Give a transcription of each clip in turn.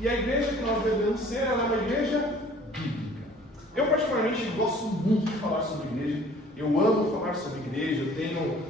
E a igreja que nós devemos ser, ela é uma igreja bíblica. Eu particularmente gosto muito de falar sobre igreja. Eu amo falar sobre igreja. Eu tenho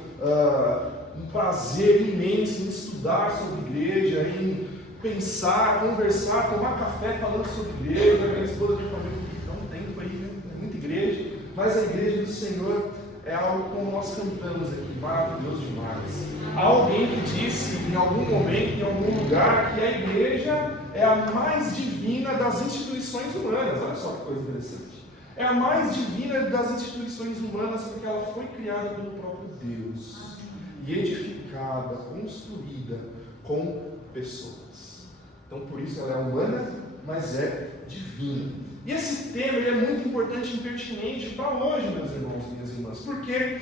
um prazer imenso em estudar sobre igreja, em pensar, conversar, tomar café falando sobre igreja. Minha esposa diz para mim, dá um tempo aí, né? É muita igreja. Mas a igreja do Senhor é algo como nós cantamos aqui, maravilhoso demais. Há alguém que disse em algum momento, em algum lugar, que a igreja é a mais divina das instituições humanas. Olha só que coisa interessante. É a mais divina das instituições humanas porque ela foi criada pelo próprio Deus e edificada, construída com pessoas. Então, por isso ela é humana, mas é divina. E esse tema ele é muito importante e pertinente para hoje, meus irmãos e minhas irmãs, porque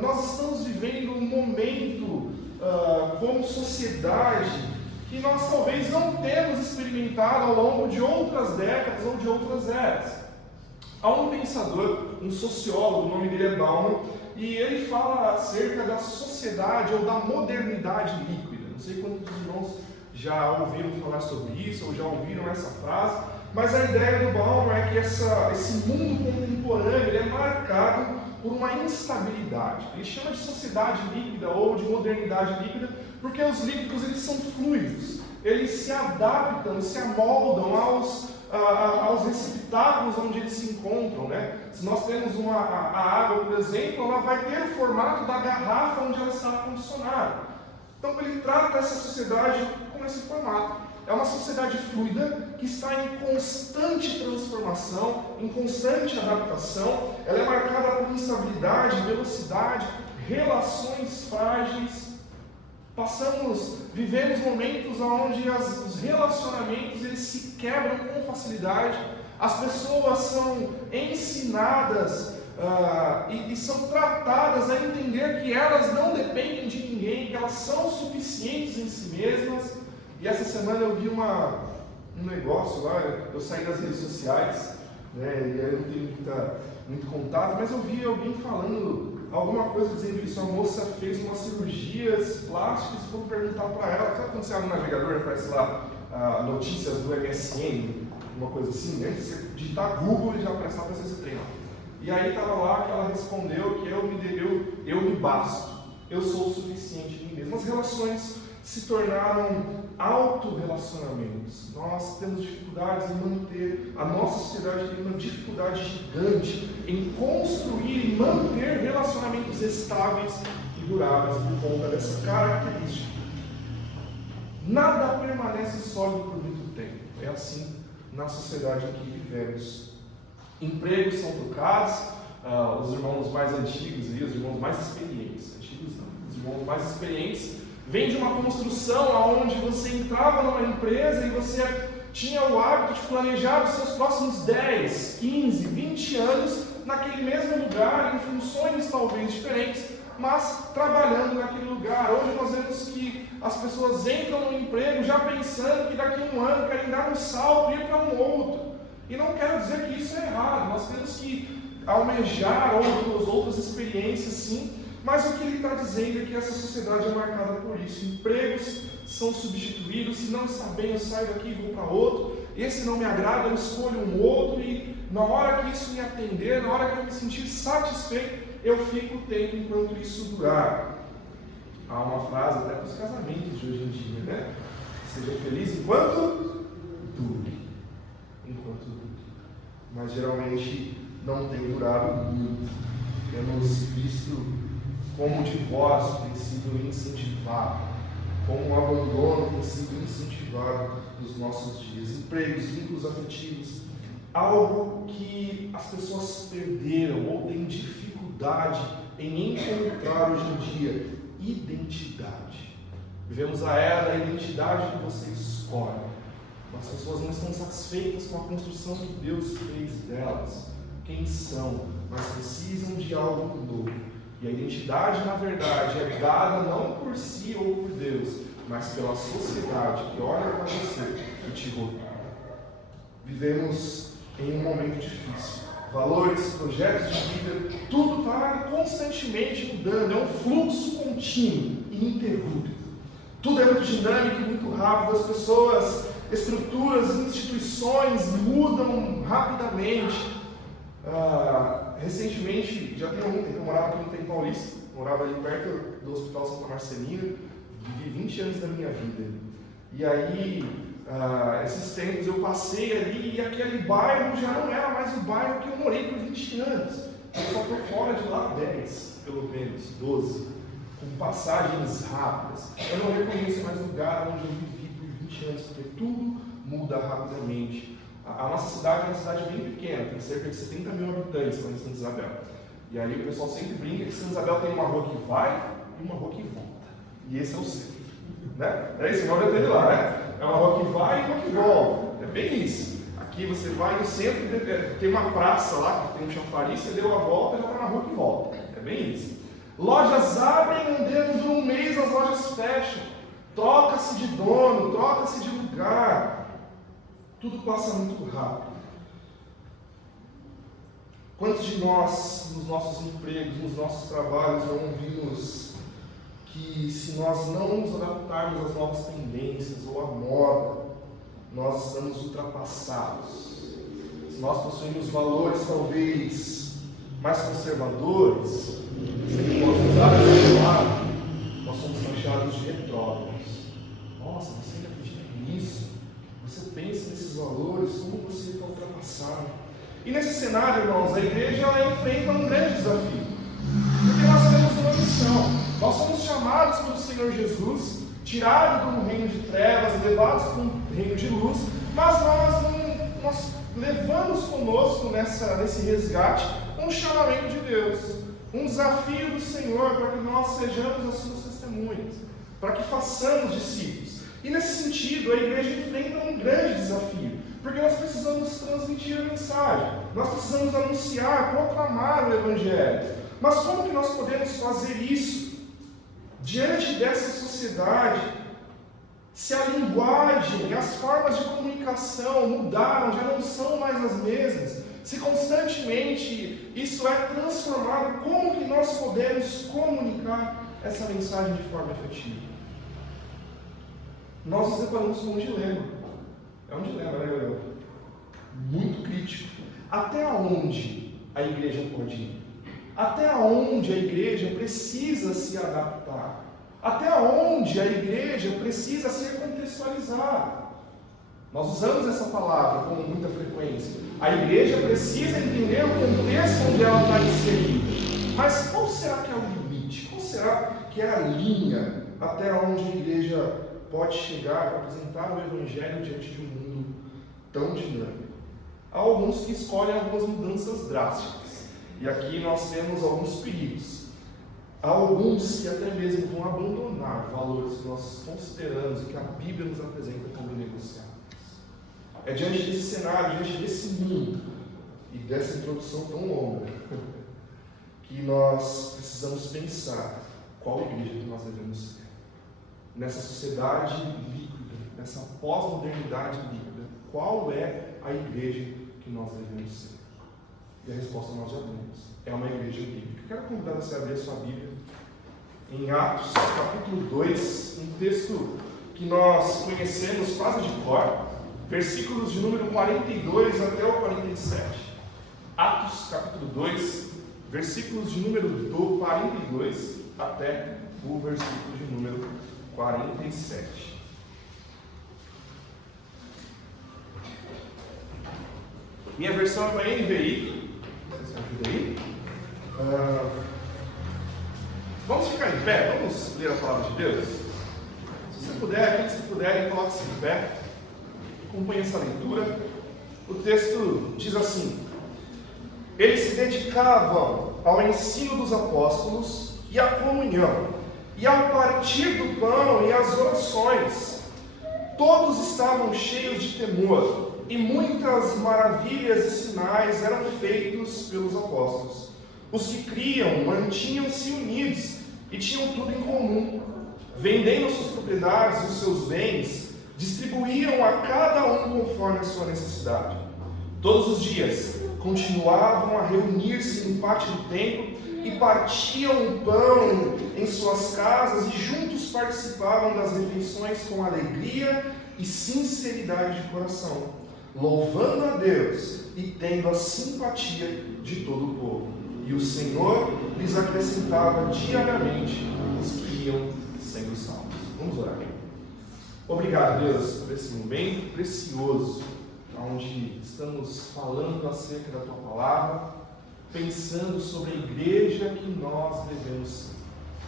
nós estamos vivendo um momento como sociedade que nós talvez não temos experimentado ao longo de outras décadas ou de outras eras. Há um pensador, um sociólogo, o nome dele é Bauman, e ele fala acerca da sociedade ou da modernidade líquida. Não sei quantos irmãos já ouviram falar sobre isso ou já ouviram essa frase. Mas a ideia do Bauman é que esse mundo contemporâneo ele é marcado por uma instabilidade. Ele chama de sociedade líquida ou de modernidade líquida porque os líquidos eles são fluidos. Eles se adaptam, se amoldam aos receptáculos onde eles se encontram. Né? Se nós temos a água, por exemplo, ela vai ter o formato da garrafa onde ela está condicionada. Então ele trata essa sociedade com esse formato. É uma sociedade fluida que está em constante transformação, em constante adaptação. Ela é marcada por instabilidade, velocidade, relações frágeis. Vivemos momentos onde os relacionamentos eles se quebram com facilidade. As pessoas são ensinadas e são tratadas a entender que elas não dependem de ninguém, que elas são suficientes em si mesmas. E essa semana eu vi um negócio lá, eu saí das redes sociais, né, e aí eu não tenho muito contato, mas eu vi alguém falando alguma coisa dizendo isso. A moça fez umas cirurgias plásticas e foram perguntar para ela, sabe quando você abre o navegador e aparece lá notícias do MSN, uma coisa assim, né? Você digitar Google e já aparece lá para você treinar. E aí estava lá que ela respondeu que eu me basto, eu sou o suficiente em mim mesmo. As relações se tornaram autorrelacionamentos. Nós temos dificuldades em manter, a nossa sociedade tem uma dificuldade gigante em construir e manter relacionamentos estáveis e duráveis por conta dessa característica. Nada permanece sólido por muito tempo. É assim na sociedade em que vivemos. Empregos são trocados, os irmãos mais antigos e os irmãos mais experientes, os irmãos mais experientes, vem de uma construção onde você entrava numa empresa e você tinha o hábito de planejar os seus próximos 10, 15, 20 anos naquele mesmo lugar, em funções talvez diferentes, mas trabalhando naquele lugar. Hoje nós vemos que as pessoas entram no emprego já pensando que daqui a um ano querem dar um salto e ir para um outro. E não quero dizer que isso é errado, nós temos que almejar outras experiências sim, mas o que ele está dizendo é que essa sociedade é marcada por isso. Empregos são substituídos, se não está bem eu saio daqui e vou para outro, esse não me agrada, eu escolho um outro e na hora que isso me atender, na hora que eu me sentir satisfeito, eu fico tempo enquanto isso durar. Há uma frase até para os casamentos de hoje em dia, né? Seja feliz enquanto dure. Enquanto dure. Mas geralmente não tem durado muito. Temos visto como o divórcio tem sido incentivado, como o abandono tem sido incentivado nos nossos dias. Empregos, vínculos afetivos, algo que as pessoas perderam ou têm dificuldade em encontrar hoje em dia: identidade. Vivemos a era da identidade que você escolhe. As pessoas não estão satisfeitas com a construção que Deus fez delas, quem são, mas precisam de algo novo. E a identidade, na verdade, é dada não por si ou por Deus, mas pela sociedade que olha para você e te rodeia. Vivemos em um momento difícil. Valores, projetos de vida, tudo está constantemente mudando. É um fluxo contínuo e ininterrupto. Tudo é muito dinâmico e muito rápido. As pessoas estruturam culturas, instituições mudam rapidamente. Recentemente, já tem algum tempo, eu morava aqui no Trem Paulista, morava ali perto do Hospital Santa Marcelina, vivi 20 anos da minha vida. E aí, esses tempos eu passei ali e aquele bairro já não era mais o bairro que eu morei por 20 anos. Eu só estou fora de lá 10, pelo menos, 12, com passagens rápidas. Eu não reconheço mais o lugar onde eu vivi por 20 anos, porque tudo muda rapidamente. A nossa cidade é uma cidade bem pequena, tem cerca de 70 mil habitantes lá em Santa Isabel. E aí o pessoal sempre brinca que Santa Isabel tem uma rua que vai e uma rua que volta. E esse é o centro. Né? É isso, não deve ter lá, né? É uma rua que vai e uma que volta. É bem isso. Aqui você vai no centro, tem uma praça lá, que tem um chafariz, você deu a volta e já está na rua que volta. É bem isso. Lojas abrem, andando de um mês, as lojas fecham. Troca-se de dono, troca-se de lugar. Tudo passa muito rápido. Quantos de nós, nos nossos empregos, nos nossos trabalhos, não ouvimos que se nós não nos adaptarmos às novas tendências ou à moda, nós estamos ultrapassados? Se nós possuímos valores talvez mais conservadores, se posso usar essa palavra, nós somos taxados de retrógrados. Nossa, você ainda acredita nisso? Você pensa nesses valores, como você está ultrapassado? E nesse cenário, irmãos, a igreja ela enfrenta um grande desafio. Porque nós temos uma missão. Nós somos chamados pelo Senhor Jesus, tirados do reino de trevas, levados para um reino de luz, mas nós levamos conosco nesse resgate um chamamento de Deus, um desafio do Senhor para que nós sejamos as suas testemunhas, para que façamos discípulos. E nesse sentido, a igreja enfrenta um grande desafio, porque nós precisamos transmitir a mensagem, nós precisamos anunciar, proclamar o Evangelho. Mas como que nós podemos fazer isso diante dessa sociedade, se a linguagem, as formas de comunicação mudaram, já não são mais as mesmas, se constantemente isso é transformado, como que nós podemos comunicar essa mensagem de forma efetiva? Nós nos deparamos com um dilema. É um dilema, né, galera? Muito crítico. Até onde a igreja pode ir? Até onde a igreja precisa se adaptar? Até onde a igreja precisa ser contextualizada? Nós usamos essa palavra com muita frequência. A igreja precisa entender o contexto onde ela está inserida. Mas qual será que é o limite? Qual será que é a linha até onde a igreja pode chegar para apresentar o Evangelho diante de um mundo tão dinâmico? Há alguns que escolhem algumas mudanças drásticas. E aqui nós temos alguns perigos. Há alguns que até mesmo vão abandonar valores que nós consideramos e que a Bíblia nos apresenta como negociáveis. É diante desse cenário, diante desse mundo e dessa introdução tão longa que nós precisamos pensar qual igreja que nós devemos ser. Nessa sociedade líquida, nessa pós-modernidade líquida, qual é a igreja que nós devemos ser? E a resposta nós já temos. É uma igreja bíblica. Quero convidar você a abrir a sua Bíblia em Atos, capítulo 2, um texto que nós conhecemos quase de cor, versículos de número 42 até o 47. Atos, capítulo 2, versículos de número 42 até o versículo de número 47. Minha versão é uma NVI. Você ajuda aí? Vamos ficar em pé? Vamos ler a palavra de Deus? Se você puder, aqueles que puderem, coloque-se em pé. Acompanhe essa leitura. O texto diz assim: eles se dedicavam ao ensino dos apóstolos e à comunhão, e ao partir do pão e às orações. Todos estavam cheios de temor, e muitas maravilhas e sinais eram feitos pelos apóstolos. Os que criam mantinham-se unidos e tinham tudo em comum. Vendendo suas propriedades e os seus bens, distribuíam a cada um conforme a sua necessidade. Todos os dias continuavam a reunir-se no pátio do templo e partiam o pão em suas casas e juntos participavam das refeições com alegria e sinceridade de coração, louvando a Deus e tendo a simpatia de todo o povo. E o Senhor lhes acrescentava diariamente os que iam sendo salvos. Vamos orar. Obrigado, Deus, por esse momento precioso, onde estamos falando acerca da Tua Palavra, pensando sobre a igreja que nós devemos ser.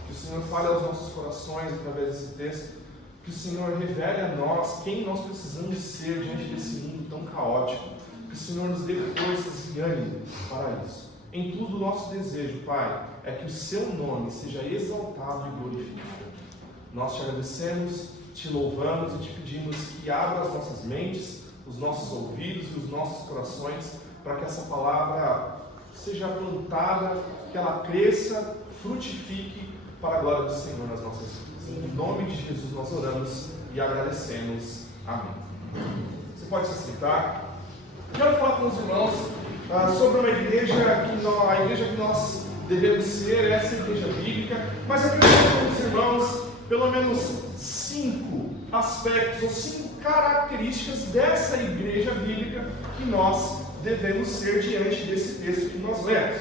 Que o Senhor fale aos nossos corações através desse texto, que o Senhor revele a nós quem nós precisamos ser diante desse mundo tão caótico, que o Senhor nos dê forças e ânimo para isso. Em tudo o nosso desejo, Pai, é que o Seu nome seja exaltado e glorificado. Nós te agradecemos, te louvamos e te pedimos que abra as nossas mentes, os nossos ouvidos e os nossos corações, para que essa palavra seja plantada, que ela cresça, frutifique para a glória do Senhor nas nossas vidas. Em nome de Jesus nós oramos e agradecemos. Amém. Você pode se sentar. Quero falar com os irmãos sobre uma igreja a igreja que nós devemos ser, essa igreja bíblica, mas eu quero falar com os irmãos pelo menos 5 aspectos ou 5 características dessa igreja bíblica que nós devemos ser diante desse texto que nós lemos.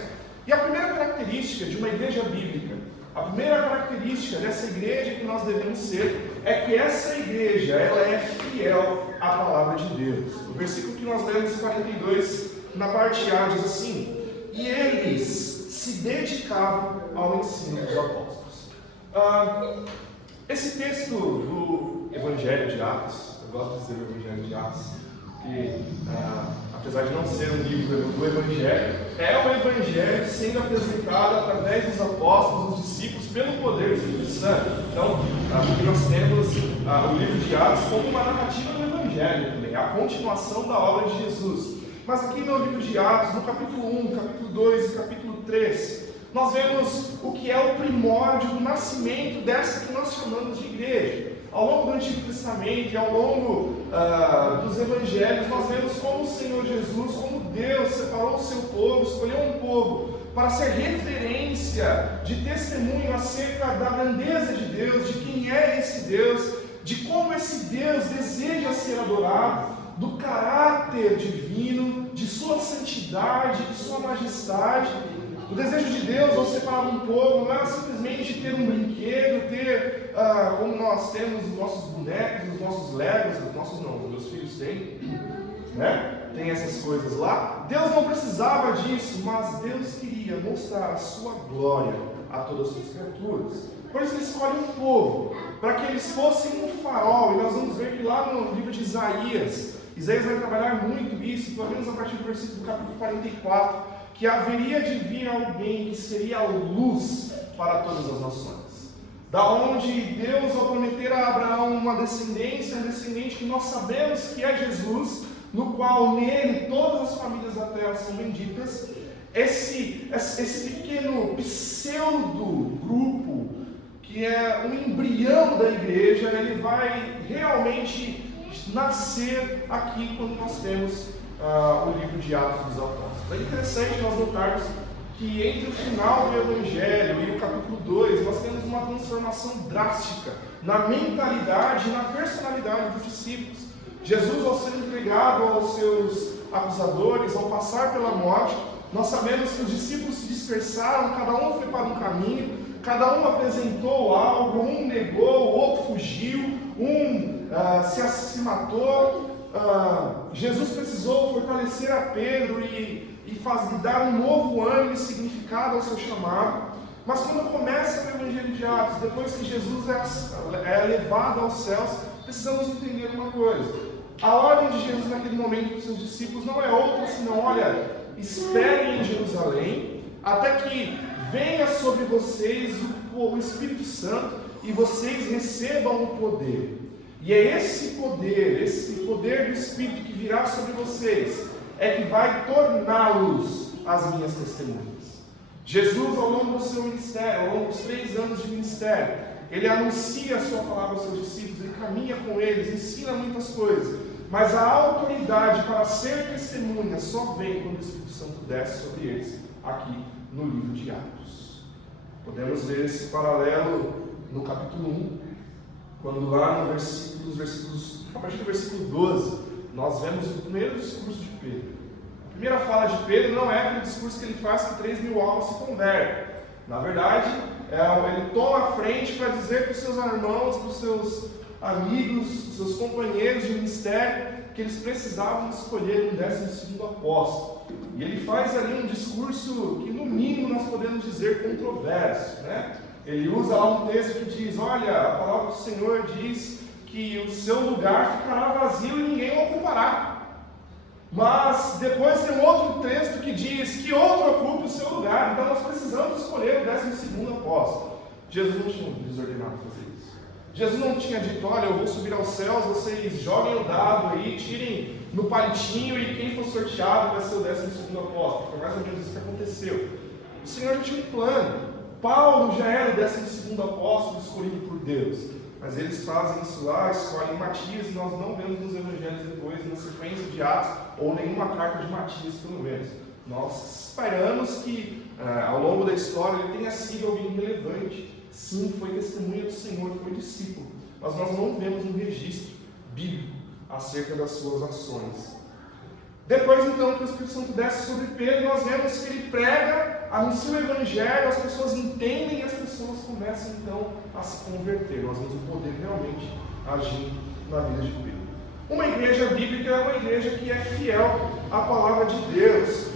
E a primeira característica de uma igreja bíblica, a primeira característica dessa igreja que nós devemos ser, é que essa igreja ela é fiel à palavra de Deus. O versículo que nós lemos, 42, na parte A, diz assim: e eles se dedicavam ao ensino dos apóstolos. Esse texto do Evangelho de Atos, eu gosto de dizer o Evangelho de Atos, porque apesar de não ser um livro do Evangelho, é o Evangelho sendo apresentado através dos apóstolos, dos discípulos, pelo poder do Espírito Santo. Então, aqui nós temos o livro de Atos como uma narrativa do Evangelho também, a continuação da obra de Jesus. Mas aqui no livro de Atos, no capítulo 1, capítulo 2 e capítulo 3, nós vemos o que é o primórdio do nascimento dessa que nós chamamos de igreja. Ao longo do Antigo Testamento e ao longo dos Evangelhos, nós vemos como o Senhor Jesus, como Deus separou o seu povo, escolheu um povo para ser referência de testemunho acerca da grandeza de Deus, de quem é esse Deus, de como esse Deus deseja ser adorado, do caráter divino, de sua santidade, de sua majestade. O desejo de Deus ao separar um povo não é simplesmente ter um brinquedo, ter como nós temos os nossos bonecos, os nossos legos, os meus filhos têm, né? Tem essas coisas lá. Deus não precisava disso, mas Deus queria mostrar a sua glória a todas as suas criaturas. Por isso Ele escolhe um povo, para que eles fossem um farol. E nós vamos ver que lá no livro de Isaías vai trabalhar muito isso, pelo menos a partir do versículo do capítulo 44, que haveria de vir alguém que seria a luz para todas as nações. Da onde Deus, ao prometer a Abraão uma descendência, um descendente que nós sabemos que é Jesus, no qual nele todas as famílias da terra são benditas, esse pequeno pseudo-grupo, que é um embrião da igreja, ele vai realmente nascer aqui quando nós temos o livro de Atos dos Apóstolos. É interessante nós notarmos que entre o final do Evangelho e o capítulo 2, nós temos uma transformação drástica na mentalidade e na personalidade dos discípulos. Jesus, ao ser entregado aos seus acusadores, ao passar pela morte, nós sabemos que os discípulos se dispersaram, cada um foi para um caminho, cada um apresentou algo, um negou, o outro fugiu, um se matou. Jesus precisou fortalecer a Pedro e dar um novo ânimo e significado ao seu chamado. Mas quando começa o Evangelho de Atos, depois que Jesus é levado aos céus, precisamos entender uma coisa: a ordem de Jesus naquele momento para os seus discípulos não é outra senão: olha, esperem em Jerusalém até que venha sobre vocês o Espírito Santo e vocês recebam o poder. E é esse poder do Espírito que virá sobre vocês, é que vai torná-los as minhas testemunhas. Jesus, ao longo do seu ministério, ao longo dos 3 anos de ministério, ele anuncia a sua palavra aos seus discípulos, ele caminha com eles, ensina muitas coisas, mas a autoridade para ser testemunha só vem quando o Espírito Santo desce sobre eles, aqui no livro de Atos. Podemos ver esse paralelo no capítulo 1, quando lá nos versículos a partir do versículo 12, nós vemos o primeiro discurso de Pedro. A primeira fala de Pedro não é aquele discurso que ele faz que 3.000 almas se convertem. Na verdade, ele toma a frente para dizer para os seus irmãos, para os seus amigos, seus companheiros de ministério, que eles precisavam escolher um 12º apóstolo. E ele faz ali um discurso que, no mínimo, nós podemos dizer controverso, né? Ele usa lá um texto que diz: olha, a palavra do Senhor diz que o seu lugar ficará vazio e ninguém o ocupará. Mas depois tem um outro texto que diz que outro ocupe o seu lugar. Então nós precisamos escolher o 12º apóstolo. Jesus não tinha desordenado fazer isso. Jesus não tinha dito: olha, eu vou subir aos céus, vocês joguem o dado aí, tirem no palitinho e quem for sorteado vai ser o 12º apóstolo. Foi mais ou menos isso que aconteceu. O Senhor já tinha um plano. Paulo já era o 12º apóstolo escolhido por Deus. Mas eles fazem isso lá, escolhem Matias, e nós não vemos nos evangelhos depois, na sequência de Atos, ou nenhuma carta de Matias, pelo menos. Nós esperamos que, ao longo da história, ele tenha sido alguém relevante. Sim, foi testemunha do Senhor, foi discípulo. Mas nós não vemos um registro bíblico acerca das suas ações. Depois, então, que o Espírito Santo desce sobre Pedro, nós vemos que ele prega, anuncia o Evangelho, as pessoas entendem e as pessoas começam, então, a se converter. Nós vemos o poder realmente agindo na vida de Pedro. Uma igreja bíblica é uma igreja que é fiel à palavra de Deus.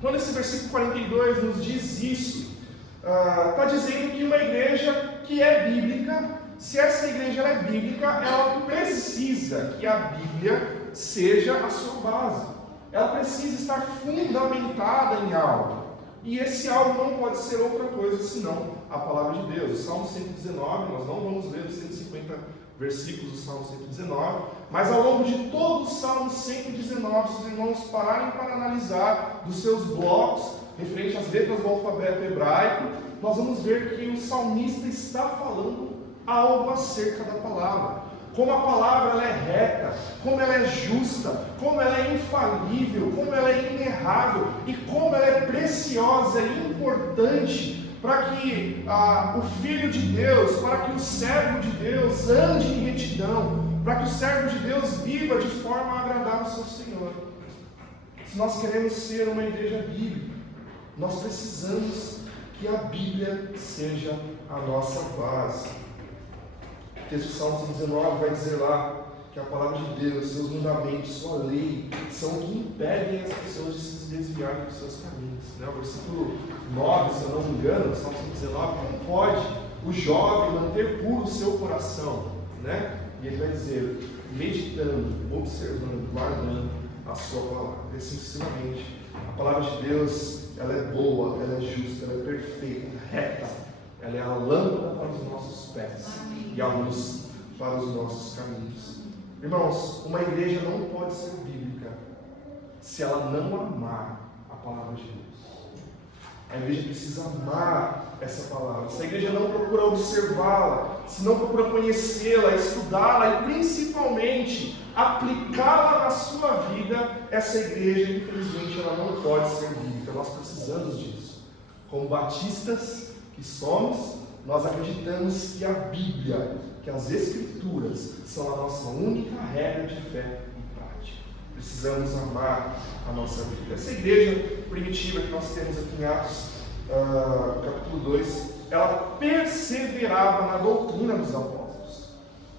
Quando esse versículo 42 nos diz isso, está dizendo que uma igreja que é bíblica, se essa igreja é bíblica, ela precisa que a Bíblia seja a sua base. Ela precisa estar fundamentada em algo. E esse algo não pode ser outra coisa senão a palavra de Deus. O Salmo 119, nós não vamos ler os 150 versículos do Salmo 119, mas ao longo de todo o Salmo 119, se os irmãos pararem para analisar dos seus blocos, referente às letras do alfabeto hebraico, nós vamos ver que o salmista está falando algo acerca da palavra. Como a palavra ela é reta, como ela é justa, como ela é infalível, como ela é inerrável e como ela é preciosa e importante para que o Filho de Deus, para que o servo de Deus ande em retidão, para que o servo de Deus viva de forma a agradar ao seu Senhor. Se nós queremos ser uma igreja bíblica, nós precisamos que a Bíblia seja a nossa base. O texto do Salmo 119 vai dizer lá que a palavra de Deus, seus mandamentos, sua lei, são o que impedem as pessoas de se desviarem dos seus caminhos. Né? O versículo 9, se eu não me engano, do Salmo 119, como pode o jovem manter puro o seu coração? Né? E ele vai dizer, meditando, observando, guardando a sua palavra. E assim sucessivamente. A palavra de Deus, ela é boa, ela é justa, ela é perfeita, reta. Ela é a lâmpada para os nossos pés. Amém. E a luz para os nossos caminhos. Irmãos, uma igreja não pode ser bíblica se ela não amar a palavra de Deus. A igreja precisa amar essa palavra. Se a igreja não procura observá-la, se não procura conhecê-la, estudá-la e principalmente aplicá-la na sua vida, essa igreja, infelizmente, ela não pode ser bíblica. Nós precisamos disso. Como batistas que somos, nós acreditamos que a Bíblia, que as Escrituras, são a nossa única regra de fé e prática. Precisamos amar a nossa vida. Essa igreja primitiva que nós temos aqui em Atos, capítulo 2, ela perseverava na doutrina dos apóstolos.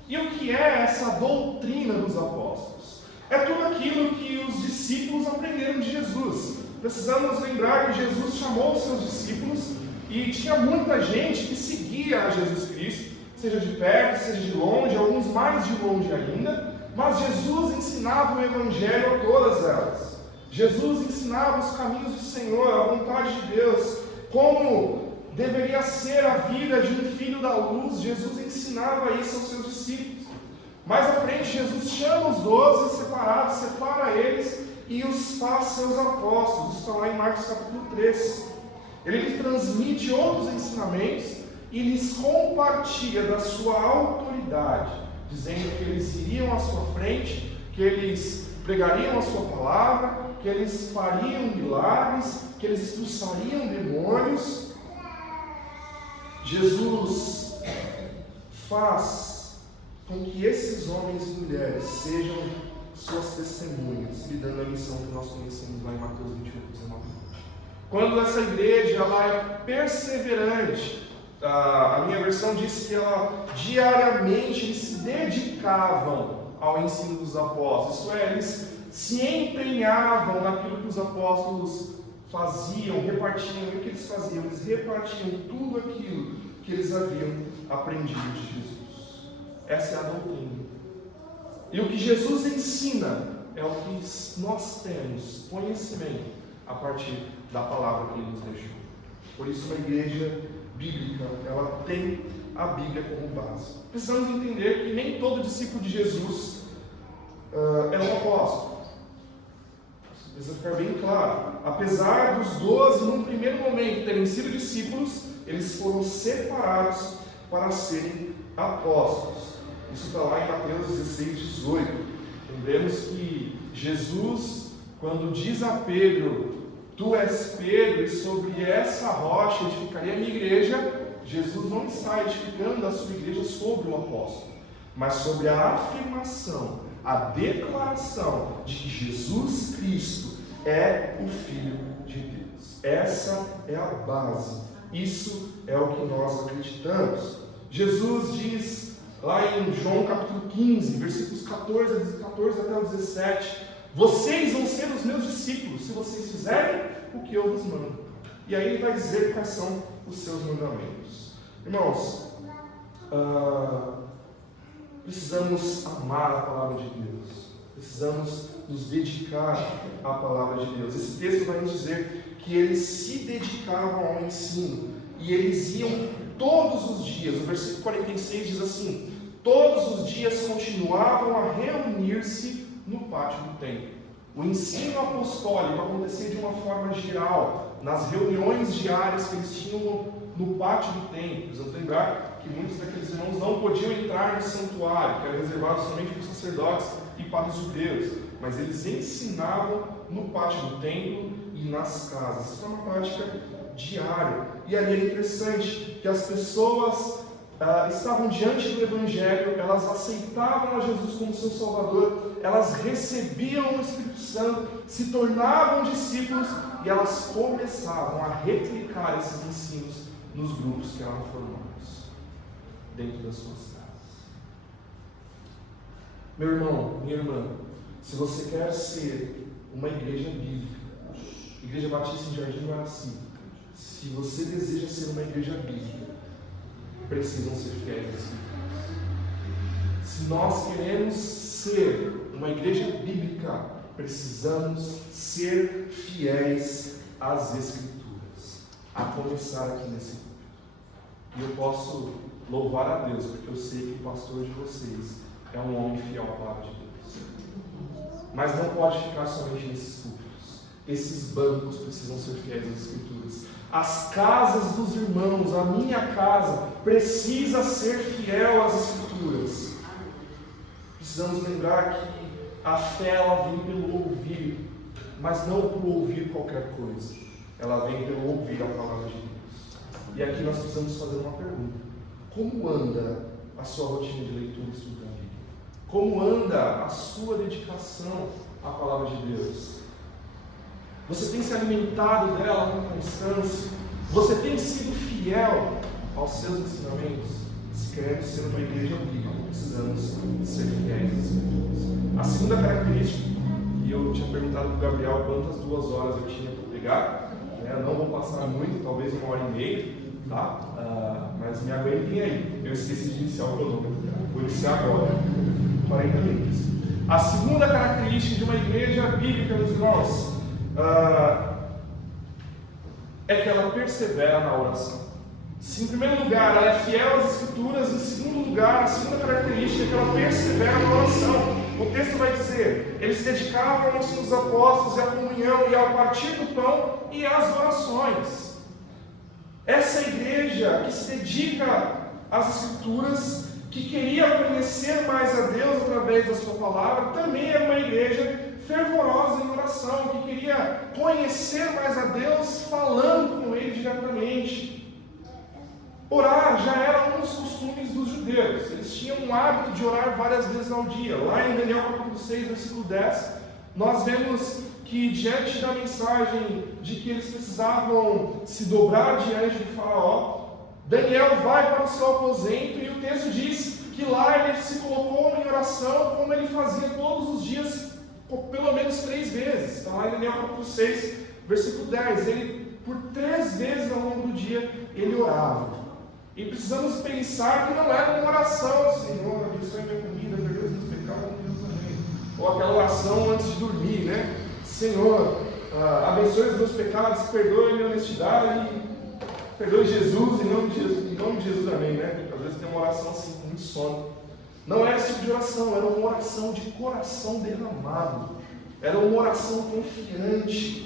E o que é essa doutrina dos apóstolos? É tudo aquilo que os discípulos aprenderam de Jesus. Precisamos lembrar que Jesus chamou os seus discípulos e tinha muita gente que seguia a Jesus Cristo, seja de perto, seja de longe, alguns mais de longe ainda, mas Jesus ensinava o Evangelho a todas elas. Jesus ensinava os caminhos do Senhor, a vontade de Deus, como deveria ser a vida de um filho da luz. Jesus ensinava isso aos seus discípulos. Mais à frente, Jesus chama os 12 separados, separa eles e os faz seus apóstolos. Isso está lá em Marcos capítulo 3. Ele lhes transmite outros ensinamentos e lhes compartilha da sua autoridade, dizendo que eles iriam à sua frente, que eles pregariam a sua palavra, que eles fariam milagres, que eles expulsariam demônios. Jesus faz com que esses homens e mulheres sejam suas testemunhas, lhe dando a missão que nós conhecemos lá em Mateus 28:19. Quando essa igreja ela é perseverante, a minha versão diz que ela diariamente eles se dedicavam ao ensino dos apóstolos, isso é, eles se empenhavam naquilo que os apóstolos faziam, repartiam. E o que eles faziam? Eles repartiam tudo aquilo que eles haviam aprendido de Jesus. Essa é a doutrina. E o que Jesus ensina é o que nós temos conhecimento a partir da palavra que Ele nos deixou. Por isso, uma igreja bíblica, ela tem a Bíblia como base. Precisamos entender que nem todo discípulo de Jesus é um apóstolo. Isso precisa ficar bem claro. Apesar dos 12, num primeiro momento, terem sido discípulos, eles foram separados para serem apóstolos. Isso está lá em Mateus 16:18. Lembremos que Jesus, quando diz a Pedro: tu és Pedro, e sobre essa rocha edificarei a minha igreja, Jesus não está edificando a sua igreja sobre o apóstolo, mas sobre a afirmação, a declaração de que Jesus Cristo é o Filho de Deus. Essa é a base. Isso é o que nós acreditamos. Jesus diz lá em João capítulo 15, versículos 14 até o 17: vocês vão ser os meus discípulos, se vocês fizerem o que eu vos mando. E aí ele vai dizer quais são os seus mandamentos. Irmãos, precisamos amar a palavra de Deus. Precisamos nos dedicar à palavra de Deus. Esse texto vai nos dizer que eles se dedicavam ao ensino. E eles iam todos os dias. O versículo 46 diz assim: todos os dias continuavam a reunir-se no pátio do templo. O ensino apostólico acontecia de uma forma geral, nas reuniões diárias que eles tinham no pátio do templo. Precisamos lembrar que muitos daqueles irmãos não podiam entrar no santuário, que era reservado somente para os sacerdotes e para os judeus, mas eles ensinavam no pátio do templo e nas casas. Isso é uma prática diária. E ali é interessante que as pessoas estavam diante do Evangelho, elas aceitavam a Jesus como seu Salvador, elas recebiam o Espírito Santo, se tornavam discípulos e elas começavam a replicar esses ensinos nos grupos que eram formados dentro das suas casas. Meu irmão, minha irmã, se você quer ser uma igreja bíblica, Igreja Batista em Jardim Guaraci, se você deseja ser uma igreja bíblica, precisam ser fiéis às Escrituras. Se nós queremos ser uma igreja bíblica, precisamos ser fiéis às Escrituras, a começar aqui nesse culto. E eu posso louvar a Deus, porque eu sei que o pastor de vocês é um homem fiel à palavra de Deus. Mas não pode ficar somente nesses cultos. Esses bancos precisam ser fiéis às Escrituras. As casas dos irmãos, a minha casa, precisa ser fiel às Escrituras. Precisamos lembrar que a fé ela vem pelo ouvir, mas não por ouvir qualquer coisa. Ela vem pelo ouvir a palavra de Deus. E aqui nós precisamos fazer uma pergunta: como anda a sua rotina de leitura e estudo da Bíblia? Como anda a sua dedicação à palavra de Deus? Você tem se alimentado dela com constância? Você tem sido fiel aos seus ensinamentos? Se queremos ser uma igreja bíblica, precisamos ser fiéis às Escrituras. A segunda característica, e eu tinha perguntado para o Gabriel quantas 2 horas eu tinha para pegar, né? Não vou passar muito, talvez 1h30, tá? Mas me aguentem aí. Eu esqueci de iniciar o cronômetro, vou iniciar agora, 40 minutos. A segunda característica de uma igreja bíblica, meus irmãos, é que ela persevera na oração. Se em primeiro lugar ela é fiel às Escrituras, em segundo lugar, a segunda característica é que ela persevera na oração. O texto vai dizer: eles se dedicavam ao ensino dos apóstolos e à comunhão e ao partir do pão e às orações. Essa igreja que se dedica às Escrituras, que queria conhecer mais a Deus através da sua palavra, também é uma igreja fervorosa em oração, que queria conhecer mais a Deus falando com Ele diretamente. Orar já era um dos costumes dos judeus. Eles tinham um hábito de orar várias vezes ao dia. Lá em Daniel capítulo 6, versículo 10, nós vemos que diante da mensagem de que eles precisavam se dobrar diante do faraó, Daniel vai para o seu aposento e o texto diz que lá ele se colocou em oração como ele fazia todos os dias, pelo menos 3 vezes. Está lá em Daniel capítulo 6, versículo 10. Ele, por 3 vezes ao longo do dia, ele orava. E precisamos pensar que não era uma oração, Senhor, abençoe minha comida, perdoe os meus pecados, Deus amém. Ou aquela oração antes de dormir, né? Senhor, abençoe os meus pecados, perdoe a minha honestidade, perdoe Jesus, em nome de Jesus, amém, né? Porque às vezes tem uma oração assim, muito sono. Não era esse tipo de oração, era uma oração de coração derramado, era uma oração confiante.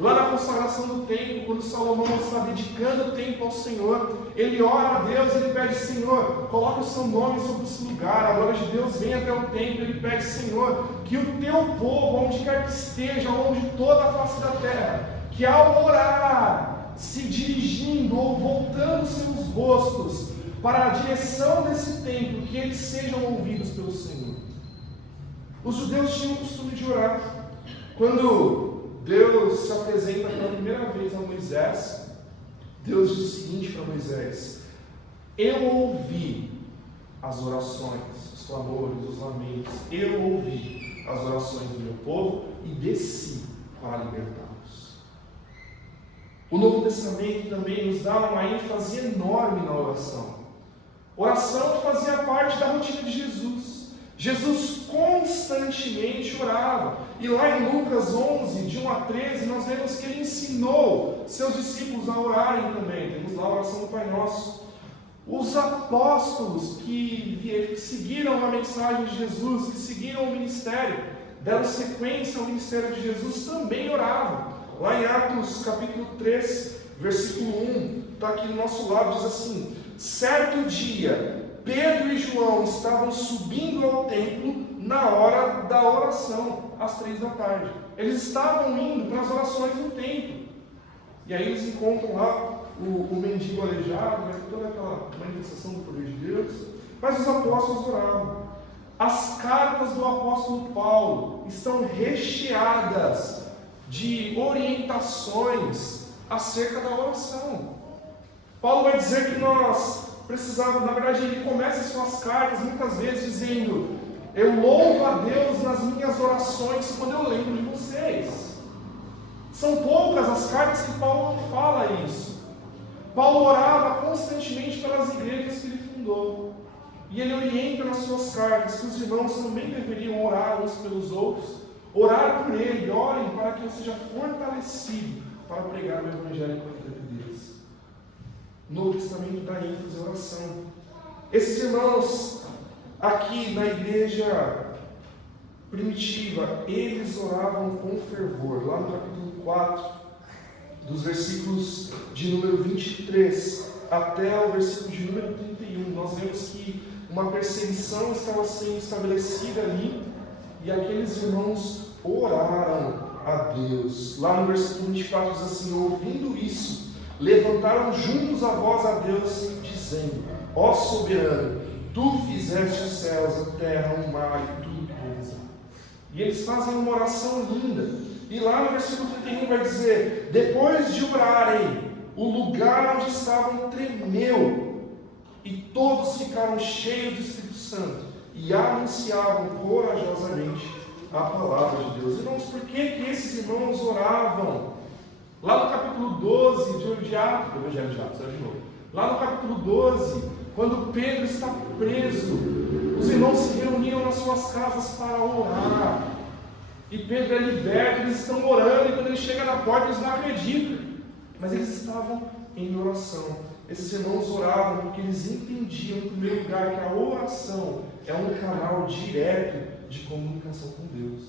Lá na consagração do templo, quando Salomão está dedicando o templo ao Senhor, ele ora a Deus, ele pede, Senhor, coloca o seu nome sobre esse lugar, a glória de Deus vem até o templo, ele pede, Senhor, que o teu povo, onde quer que esteja, ao longo de toda a face da terra, que ao orar, se dirigindo ou voltando seus rostos para a direção desse templo, que eles sejam ouvidos pelo Senhor. Os judeus tinham o costume de orar. Quando Deus se apresenta pela primeira vez a Moisés, Deus diz o seguinte para Moisés: eu ouvi as orações, os clamores, os lamentos, eu ouvi as orações do meu povo e desci para libertá-los. O Novo Testamento também nos dá uma ênfase enorme na oração. Oração fazia parte da rotina de Jesus. Jesus constantemente orava. E lá em Lucas 11, de 1 a 13, nós vemos que ele ensinou seus discípulos a orarem também. Temos lá a oração do Pai Nosso. Os apóstolos que seguiram a mensagem de Jesus, que seguiram o ministério, deram sequência ao ministério de Jesus, também oravam. Lá em Atos capítulo 3, versículo 1, está aqui do nosso lado, diz assim: certo dia, Pedro e João estavam subindo ao templo na hora da oração, às 3 da tarde. Eles estavam indo para as orações no templo. E aí eles encontram lá o mendigo aleijado, toda aquela manifestação do poder de Deus. Mas os apóstolos oravam. As cartas do apóstolo Paulo estão recheadas de orientações acerca da oração. Paulo vai dizer que nós precisávamos, na verdade ele começa suas cartas muitas vezes dizendo: eu louvo a Deus nas minhas orações quando eu lembro de vocês. São poucas as cartas que Paulo não fala isso. Paulo orava constantemente pelas igrejas que ele fundou. E ele orienta nas suas cartas que os irmãos também deveriam orar uns pelos outros, orar por ele, orem para que eu seja fortalecido para pregar o Evangelho com intrepidez. O Novo Testamento dá ênfase à oração. Esses irmãos aqui na igreja primitiva, eles oravam com fervor. Lá no capítulo 4, dos versículos de número 23 até o versículo de número 31, nós vemos que uma perseguição estava sendo estabelecida ali, e aqueles irmãos oraram a Deus. Lá no versículo 24 diz assim: ouvindo isso, levantaram juntos a voz a Deus, dizendo: ó soberano, tu fizeste os céus, a terra, o mar e tudo que neles há. E eles fazem uma oração linda. E lá no versículo 31 vai dizer: depois de orarem, o lugar onde estavam tremeu, e todos ficaram cheios do Espírito Santo, e anunciavam corajosamente a palavra de Deus. Irmãos, por que esses irmãos oravam? Lá no capítulo 12 do Evangelho de Atos, lá no capítulo 12, quando Pedro está preso, os irmãos se reuniram nas suas casas para orar. E Pedro é liberto, eles estão orando, e quando ele chega na porta, eles não acreditam. Mas eles estavam em oração. Esses irmãos oravam porque eles entendiam, em primeiro lugar, que a oração é um canal direto de comunicação com Deus.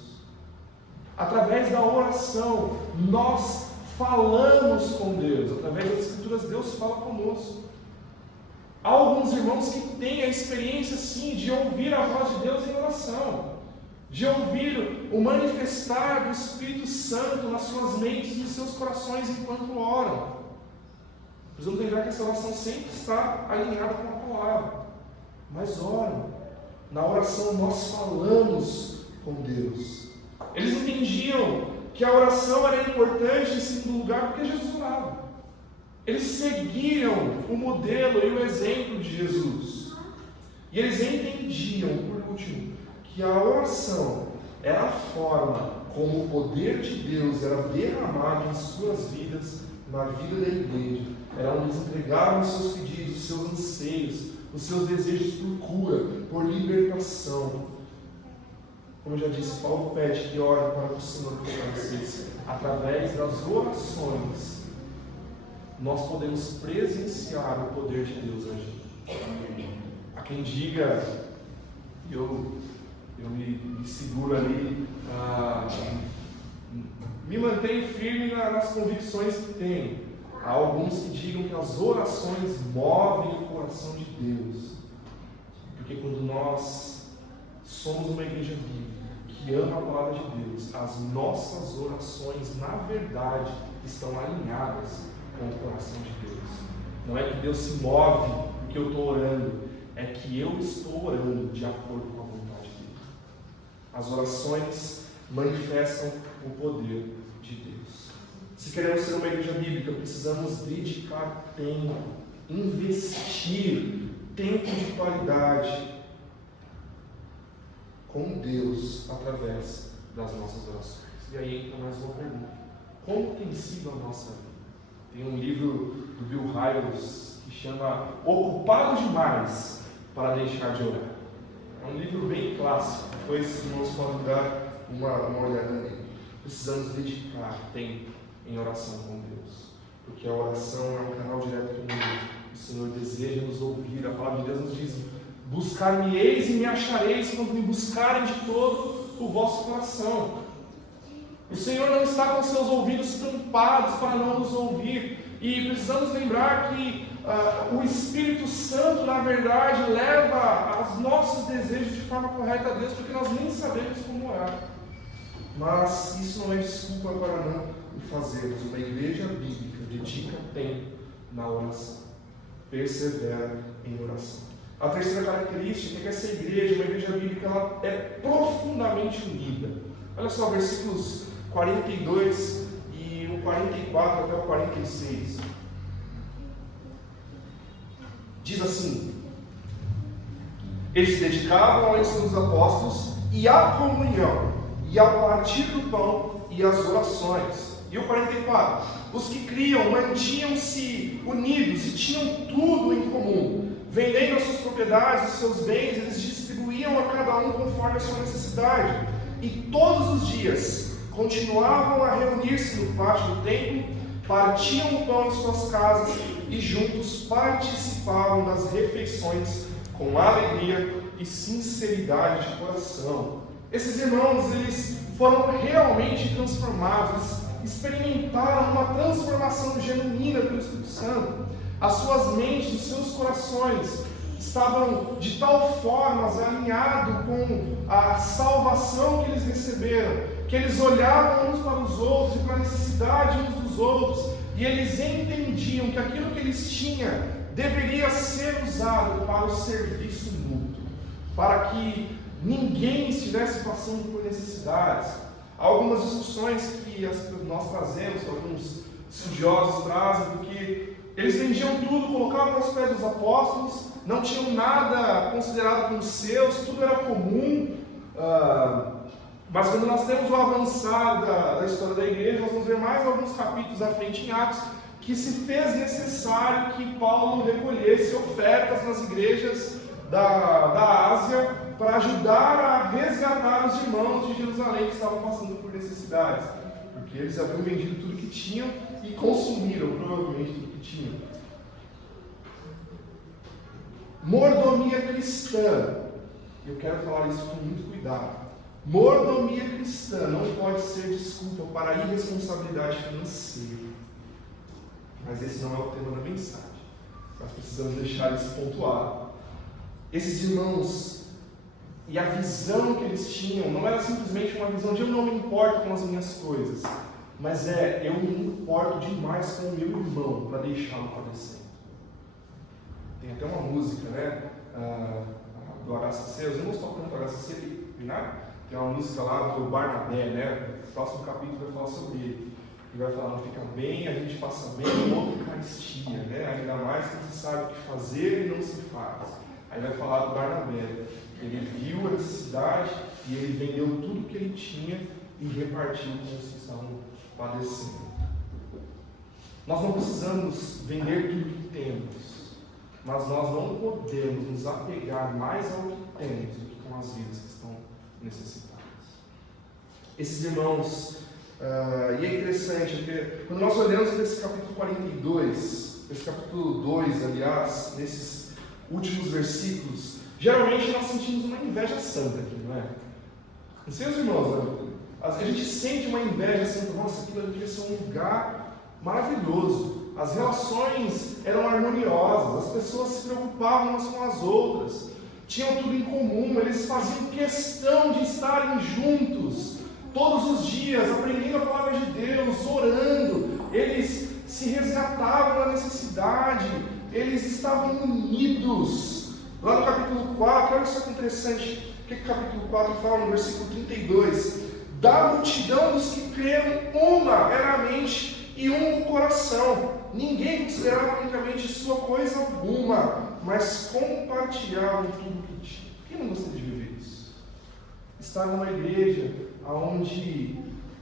Através da oração, nós falamos com Deus. Através das Escrituras, Deus fala conosco. Há alguns irmãos que têm a experiência, sim, de ouvir a voz de Deus em oração, de ouvir o manifestar do Espírito Santo nas suas mentes e nos seus corações enquanto oram. Precisamos lembrar que essa oração sempre está alinhada com a palavra. Mas ora, na oração nós falamos com Deus. Eles entendiam que a oração era importante em segundo lugar porque Jesus orava. Eles seguiam o modelo e o exemplo de Jesus. E eles entendiam, por último, que a oração era a forma como o poder de Deus era derramado em suas vidas, na vida da igreja. Era onde eles entregavam os seus pedidos, os seus anseios, os seus desejos por cura, por libertação. Como eu já disse, Paulo pede que ore para que o Senhor fortaleça. Através das orações, nós podemos presenciar o poder de Deus agir. Há quem diga, eu me seguro ali, me mantenho firme nas convicções que tenho. Há alguns que digam que as orações movem o coração de Deus. Porque quando nós somos uma igreja viva, que ama a palavra de Deus, as nossas orações, na verdade, estão alinhadas com o coração de Deus. Não é que Deus se move porque eu estou orando, é que eu estou orando de acordo com a vontade dele. As orações manifestam o poder de Deus. Se queremos ser uma igreja bíblica, precisamos dedicar tempo, investir tempo de qualidade com Deus através das nossas orações. E aí entra mais uma pergunta: como tem sido a nossa vida? Tem um livro do Bill Hybels que chama Ocupado Demais para Deixar de Orar. É um livro bem clássico. Depois, se irmãos podem dar uma olhada nele. Precisamos dedicar tempo em oração com Deus, porque a oração é um canal direto com Deus. O Senhor deseja nos ouvir. A palavra de Deus nos diz: buscar-me-eis e me achareis quando me buscarem de todo o vosso coração. O Senhor não está com seus ouvidos tampados para não nos ouvir. E precisamos lembrar que o Espírito Santo, na verdade, leva os nossos desejos de forma correta a Deus, porque nós nem sabemos como orar. Mas isso não é desculpa para não o fazermos. Uma igreja bíblica dedica tempo na oração, persevera em oração. A terceira característica é que essa igreja, uma igreja bíblica, ela é profundamente unida. Olha só, versículos 42 e o 44 até o 46. Diz assim: eles se dedicavam ao ensino dos apóstolos e à comunhão, e ao partir do pão e às orações. E o 44, os que criam mantinham-se unidos e tinham tudo em comum. Vendendo as suas propriedades e seus bens, eles distribuíam a cada um conforme a sua necessidade. E todos os dias continuavam a reunir-se no pátio do templo, partiam o pão em suas casas e juntos participavam das refeições com alegria e sinceridade de coração. Esses irmãos, eles foram realmente transformados, eles experimentaram uma transformação genuína pelo Espírito Santo. As suas mentes, os seus corações estavam de tal forma alinhados com a salvação que eles receberam, que eles olhavam uns para os outros e para a necessidade uns dos outros, e eles entendiam que aquilo que eles tinham deveria ser usado para o serviço mútuo, para que ninguém estivesse passando por necessidades. Há algumas discussões que nós trazemos, alguns estudiosos trazem, porque eles vendiam tudo, colocavam aos pés dos apóstolos, não tinham nada considerado como seus, tudo era comum. Mas quando nós temos o avançar da história da igreja, nós vamos ver mais alguns capítulos à frente em Atos, que se fez necessário que Paulo recolhesse ofertas nas igrejas da Ásia para ajudar a resgatar os irmãos de Jerusalém que estavam passando por necessidades, porque eles haviam vendido tudo que tinham e consumiram provavelmente tudo que tinham. Mordomia cristã, eu quero falar isso com muito cuidado. Mordomia cristã não pode ser desculpa para a irresponsabilidade financeira. Mas esse não é o tema da mensagem. Nós precisamos deixar isso pontuado. Esses irmãos, e a visão que eles tinham, não era simplesmente uma visão de eu não me importo com as minhas coisas, mas eu me importo demais com o meu irmão para deixá-lo padecer. Tem até uma música, né? Do HCC, os irmãos tocam do HCC, né? Tem uma música lá do Barnabé, né? O próximo capítulo vai falar sobre ele. Ele vai falar, não fica bem, a gente passa bem em Eucaristia, né? Ainda mais que você sabe o que fazer e não se faz. Aí vai falar do Barnabé. Ele viu a necessidade e ele vendeu tudo que ele tinha e repartiu com os que estavam padecendo. Nós não precisamos vender tudo que temos, mas nós não podemos nos apegar mais ao que temos do que com as vidas que estão necessitadas. Esses irmãos, e é interessante, porque quando nós olhamos para esse capítulo 42, esse capítulo 2, aliás, nesses últimos versículos, geralmente nós sentimos uma inveja santa aqui, não é? Não sei os irmãos, a gente sente uma inveja santa, nossa, aquilo devia ser um lugar maravilhoso. As relações eram harmoniosas, as pessoas se preocupavam umas com as outras, tinham tudo em comum, eles faziam questão de estarem juntos, todos os dias, aprendendo a palavra de Deus, orando, eles se resgatavam da necessidade, eles estavam unidos. Lá no capítulo 4, olha só que interessante, o que o capítulo 4 fala no versículo 32? Da multidão dos que creram, uma era a mente e um o coração. Ninguém considerava unicamente sua coisa alguma, mas compartilhavam tudo que tinha. Quem não gostaria de viver isso? Estar numa igreja onde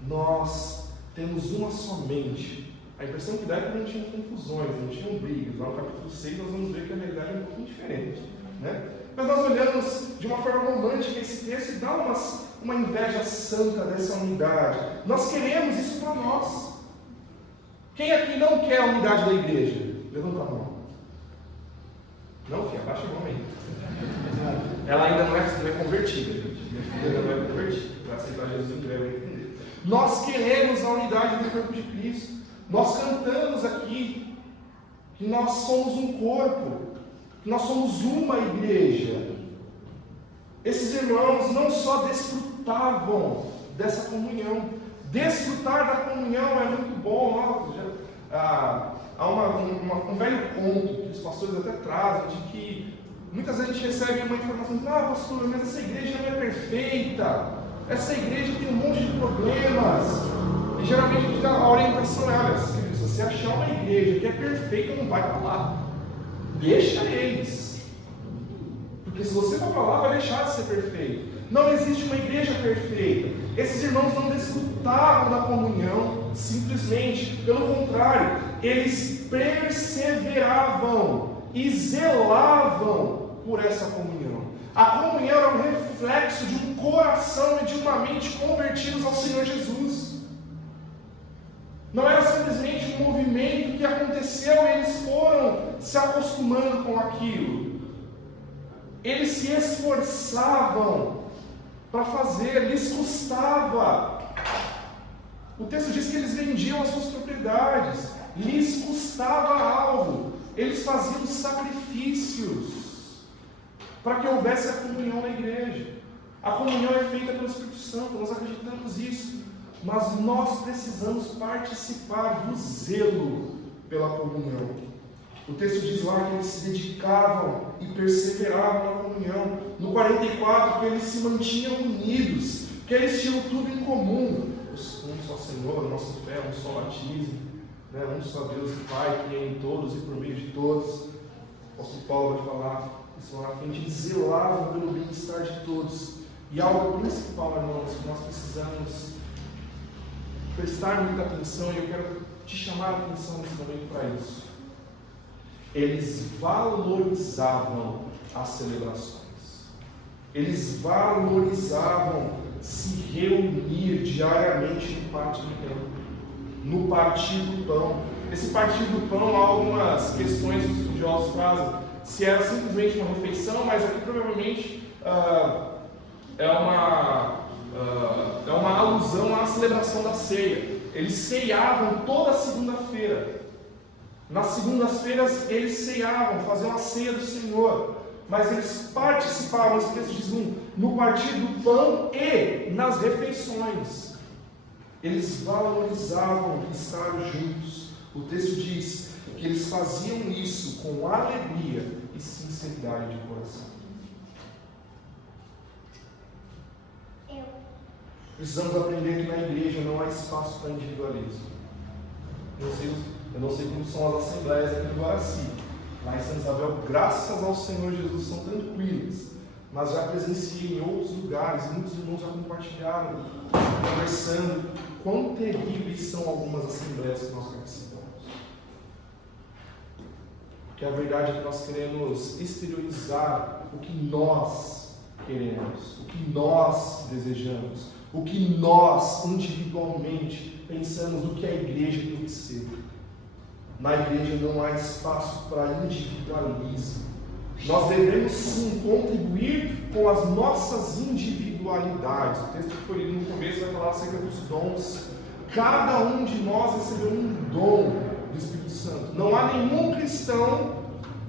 nós temos uma só mente. A impressão que dá é que não tinham confusões, não tinham brigas. Lá no capítulo 6 nós vamos ver que a realidade é um pouquinho diferente, né? Mas nós olhamos de uma forma romântica esse texto e dá uma inveja santa dessa unidade. Nós queremos isso para nós. Quem aqui não quer a unidade da igreja? Levanta a mão. Não, filha, abaixa a mão aí. Ela ainda não é convertida, gente. Minha filha ainda não é convertida. Para aceitar Jesus em breve, vai entender. Nós queremos a unidade do corpo de Cristo. Nós cantamos aqui que nós somos um corpo, que nós somos uma igreja. Esses irmãos não só desfrutavam dessa comunhão. Desfrutar da comunhão é muito bom. Há um velho conto que os pastores até trazem, de que muitas vezes a gente recebe uma informação, pastor, mas essa igreja não é perfeita, essa igreja tem um monte de problemas, e geralmente a orientação é, se você achar uma igreja que é perfeita, não vai para lá, deixa eles, porque se você for para lá, vai deixar de ser perfeito. Não existe uma igreja perfeita. Esses irmãos não desfrutavam da comunhão simplesmente, pelo contrário, eles perseveravam e zelavam por essa comunhão. A comunhão era um reflexo de um coração e de uma mente convertidos ao Senhor Jesus. Não era simplesmente um movimento que aconteceu e eles foram se acostumando com aquilo. Eles se esforçavam para fazer, lhes custava. O texto diz que eles vendiam as suas propriedades, lhes custava algo, eles faziam sacrifícios para que houvesse a comunhão na igreja. A comunhão é feita pelo Espírito Santo, nós acreditamos nisso, mas nós precisamos participar do zelo pela comunhão. O texto diz lá que eles se dedicavam e perseveravam na comunhão. No 44, que eles se mantinham unidos, que eles tinham tudo em comum. Um só Senhor, a nossa fé, um só batismo, né? Um só Deus e Pai, que é em todos e por meio de todos. O apóstolo Paulo vai falar isso lá na frente. Eles zelavam pelo bem-estar de todos. E algo principal, irmãos, que nós precisamos prestar muita atenção, e eu quero te chamar a atenção nesse momento para isso. Eles valorizavam as celebrações. Eles valorizavam se reunir diariamente no pátio do templo, no partir do pão. Esse partir do pão, há algumas questões que os estudiosos trazem, se era simplesmente uma refeição, mas aqui provavelmente é uma alusão à celebração da ceia. Eles ceiavam toda segunda-feira. Nas segundas-feiras eles ceiavam, faziam a ceia do Senhor, mas eles participavam, esse texto diz, no partir do pão e nas refeições. Eles valorizavam estar juntos. O texto diz que eles faziam isso com alegria e sinceridade de coração. Precisamos aprender que na igreja não há espaço para individualismo. Eu não sei como são as assembleias aqui no Guaraci. Lá em Santa Isabel, graças ao Senhor Jesus, são tranquilas. Mas já presenciei em outros lugares, muitos irmãos já compartilharam, conversando, quão terríveis são algumas assembleias que nós participamos. Porque a verdade é que nós queremos exteriorizar o que nós queremos, o que nós desejamos, o que nós individualmente pensamos do que a igreja tem que ser. Na igreja não há espaço para individualismo. Nós devemos sim contribuir com as nossas individualidades. O texto que foi lido no começo vai falar acerca dos dons. Cada um de nós recebeu um dom do Espírito Santo. Não há nenhum cristão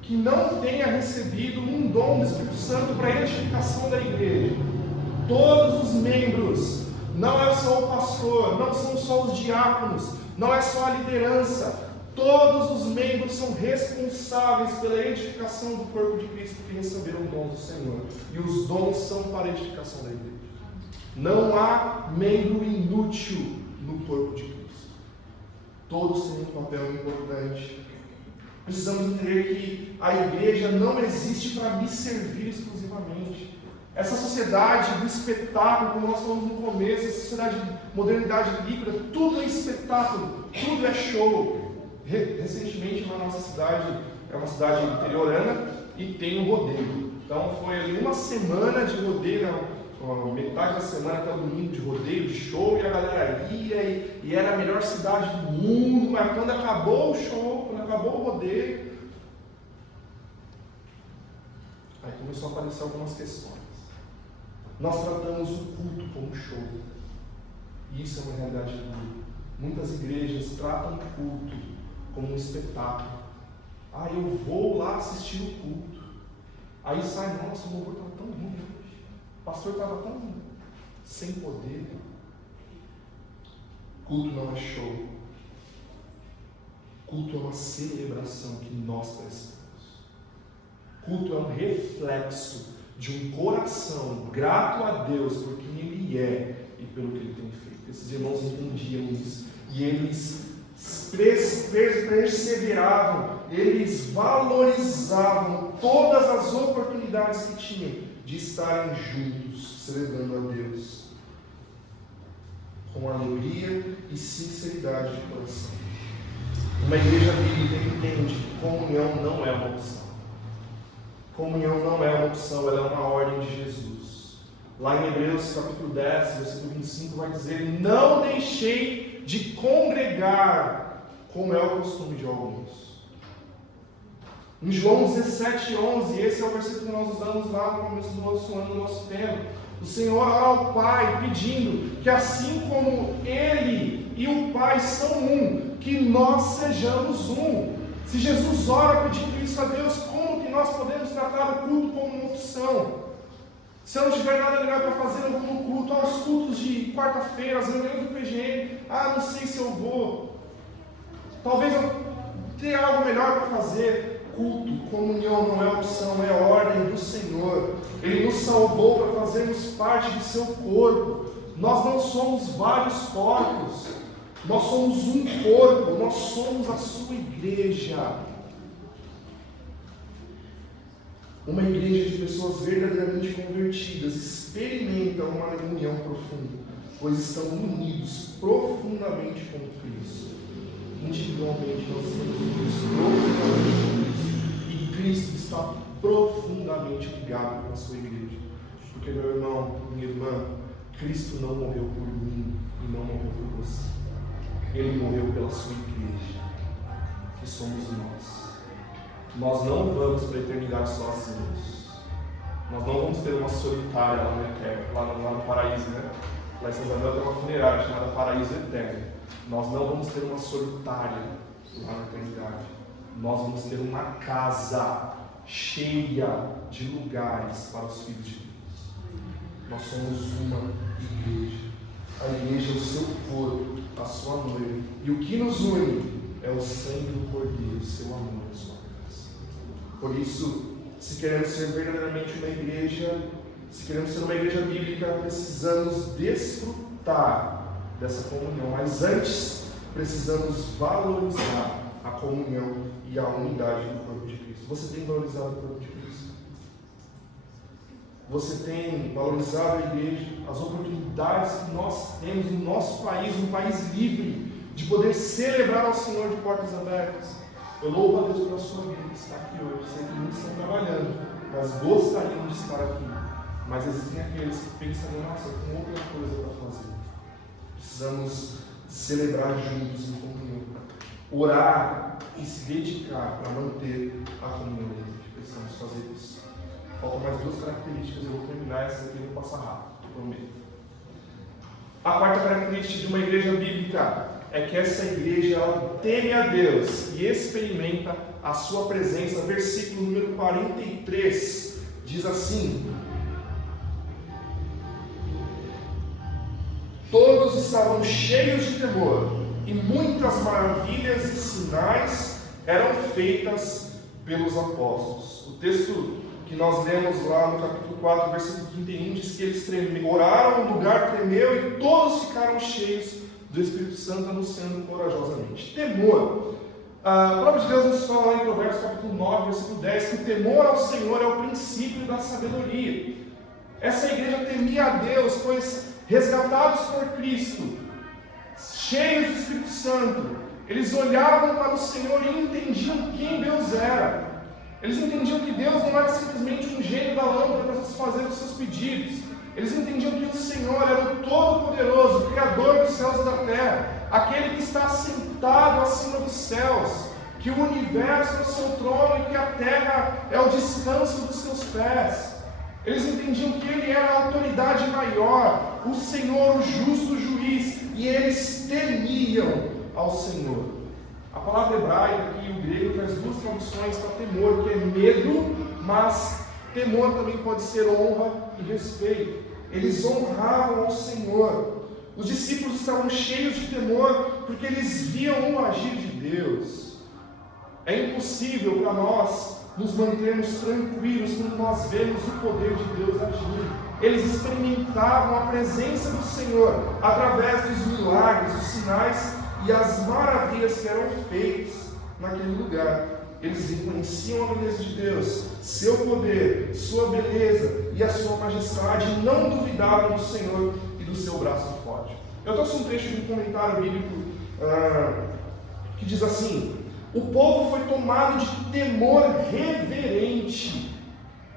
que não tenha recebido um dom do Espírito Santo para a edificação da igreja. Todos os membros, não é só o pastor, não são só os diáconos, não é só a liderança. Todos os membros são responsáveis pela edificação do corpo de Cristo, que receberam dons do Senhor. E os dons são para a edificação da igreja. Não há membro inútil no corpo de Cristo. Todos têm um papel importante. Precisamos entender que a igreja não existe para me servir exclusivamente. Essa sociedade do espetáculo, como nós falamos no começo, essa sociedade de modernidade líquida, tudo é espetáculo, tudo é show. Recentemente na nossa cidade, é uma cidade interiorana e tem um rodeio. Então foi ali uma semana de rodeio, metade da semana até o domingo de rodeio, de show, e a galera ia e era a melhor cidade do mundo. Mas quando acabou o show, quando acabou o rodeio, aí começou a aparecer algumas questões. Nós tratamos o culto como show, e isso é uma realidade dura. Muitas igrejas tratam o culto como um espetáculo. Eu vou lá assistir o culto. Aí sai, nossa, o louvor estava tão ruim hoje. O pastor estava tão sem poder. Culto não é show. Culto é uma celebração que nós prestamos. Culto é um reflexo de um coração grato a Deus por quem Ele é e pelo que Ele tem feito. Esses irmãos entendiam isso. E eles perseveravam, eles valorizavam todas as oportunidades que tinham de estarem juntos, celebrando a Deus, com alegria e sinceridade de coração. Uma igreja bíblica entende que comunhão não é uma opção. Comunhão não é uma opção, ela é uma ordem de Jesus. Lá em Hebreus capítulo 10, versículo 25, vai dizer: não deixei de congregar, como é o costume de alguns. Em João 17:11, esse é o versículo que nós usamos lá no começo do nosso ano, do nosso tempo. O Senhor ora ao Pai, pedindo que assim como Ele e o Pai são um, que nós sejamos um. Se Jesus ora pedindo isso a Deus, como que nós podemos tratar o culto como uma opção? Se eu não tiver nada legal para fazer, eu vou no culto. Os cultos de quarta-feira, as reuniões do PGM. Não sei se eu vou. Talvez eu tenha algo melhor para fazer. Culto, comunhão não é opção, é ordem do Senhor. Ele nos salvou para fazermos parte do seu corpo. Nós não somos vários corpos. Nós somos um corpo. Nós somos a sua igreja. Uma igreja de pessoas verdadeiramente convertidas experimenta uma união profunda, pois estão unidos profundamente com Cristo. Individualmente nós estamos unidos profundamente com Cristo, e Cristo está profundamente ligado com a sua igreja. Porque, meu irmão, minha irmã, Cristo não morreu por mim e não morreu por você. Ele morreu pela sua igreja, que somos nós. Nós não vamos para a eternidade sozinhos. Nós não vamos ter uma solitária lá no eterno, lá no paraíso, né? Lá em São Isabel tem uma funerária chamada Paraíso Eterno. Nós não vamos ter uma solitária lá na eternidade. Nós vamos ter uma casa cheia de lugares para os filhos de Deus. Nós somos uma igreja. A igreja é o seu corpo, a sua noiva. E o que nos une é o sangue do Cordeiro, o seu amor, a sua graça. Por isso, se queremos ser verdadeiramente uma igreja, se queremos ser uma igreja bíblica, precisamos desfrutar dessa comunhão. Mas antes, precisamos valorizar a comunhão e a unidade do corpo de Cristo. Você tem valorizado o corpo de Cristo? Você tem valorizado a igreja, as oportunidades que nós temos no nosso país, um país livre, de poder celebrar ao Senhor de portas abertas? Eu louvo a Deus pela sua vida que está aqui hoje. Sei que muitos estão trabalhando, mas gostariam de estar aqui. Mas existem aqueles que pensam, nossa, eu tenho outra coisa para fazer. Precisamos celebrar juntos em comunhão, orar e se dedicar para manter a comunhão da igreja. Precisamos fazer isso. Faltam mais duas características, eu vou terminar essa aqui e vou passar rápido, prometo. A quarta característica de uma igreja bíblica é que essa igreja ela teme a Deus e experimenta a sua presença. Versículo número 43 diz assim: todos estavam cheios de temor e muitas maravilhas e sinais eram feitas pelos apóstolos. O texto que nós lemos lá no capítulo 4, versículo 31, diz que eles oraram, o lugar tremeu e todos ficaram cheios do Espírito Santo, anunciando corajosamente. Temor. A palavra de Deus nos fala lá em Provérbios capítulo 9, versículo 10, que o temor ao Senhor é o princípio da sabedoria. Essa igreja temia a Deus, pois resgatados por Cristo, cheios do Espírito Santo, eles olhavam para o Senhor e entendiam quem Deus era. Eles entendiam que Deus não era simplesmente um gênio da lâmpada para satisfazer os seus pedidos. Eles entendiam que o Senhor era o Todo-Poderoso, o Criador dos céus e da terra, aquele que está sentado acima dos céus, que o universo é o seu trono e que a terra é o descanso dos seus pés. Eles entendiam que Ele era a autoridade maior, o Senhor, o justo juiz, e eles temiam ao Senhor. A palavra hebraica e o grego traz duas traduções para temor, que é medo, mas temor também pode ser honra e respeito. Eles honravam ao Senhor. Os discípulos estavam cheios de temor porque eles viam o agir de Deus. É impossível para nós nos mantermos tranquilos quando nós vemos o poder de Deus agir. Eles experimentavam a presença do Senhor através dos milagres, dos sinais e as maravilhas que eram feitas naquele lugar. Eles reconheciam a beleza de Deus, seu poder, sua beleza e a sua majestade, e não duvidavam do Senhor e do seu braço forte. Eu trouxe um trecho de um comentário bíblico que diz assim: o povo foi tomado de temor reverente.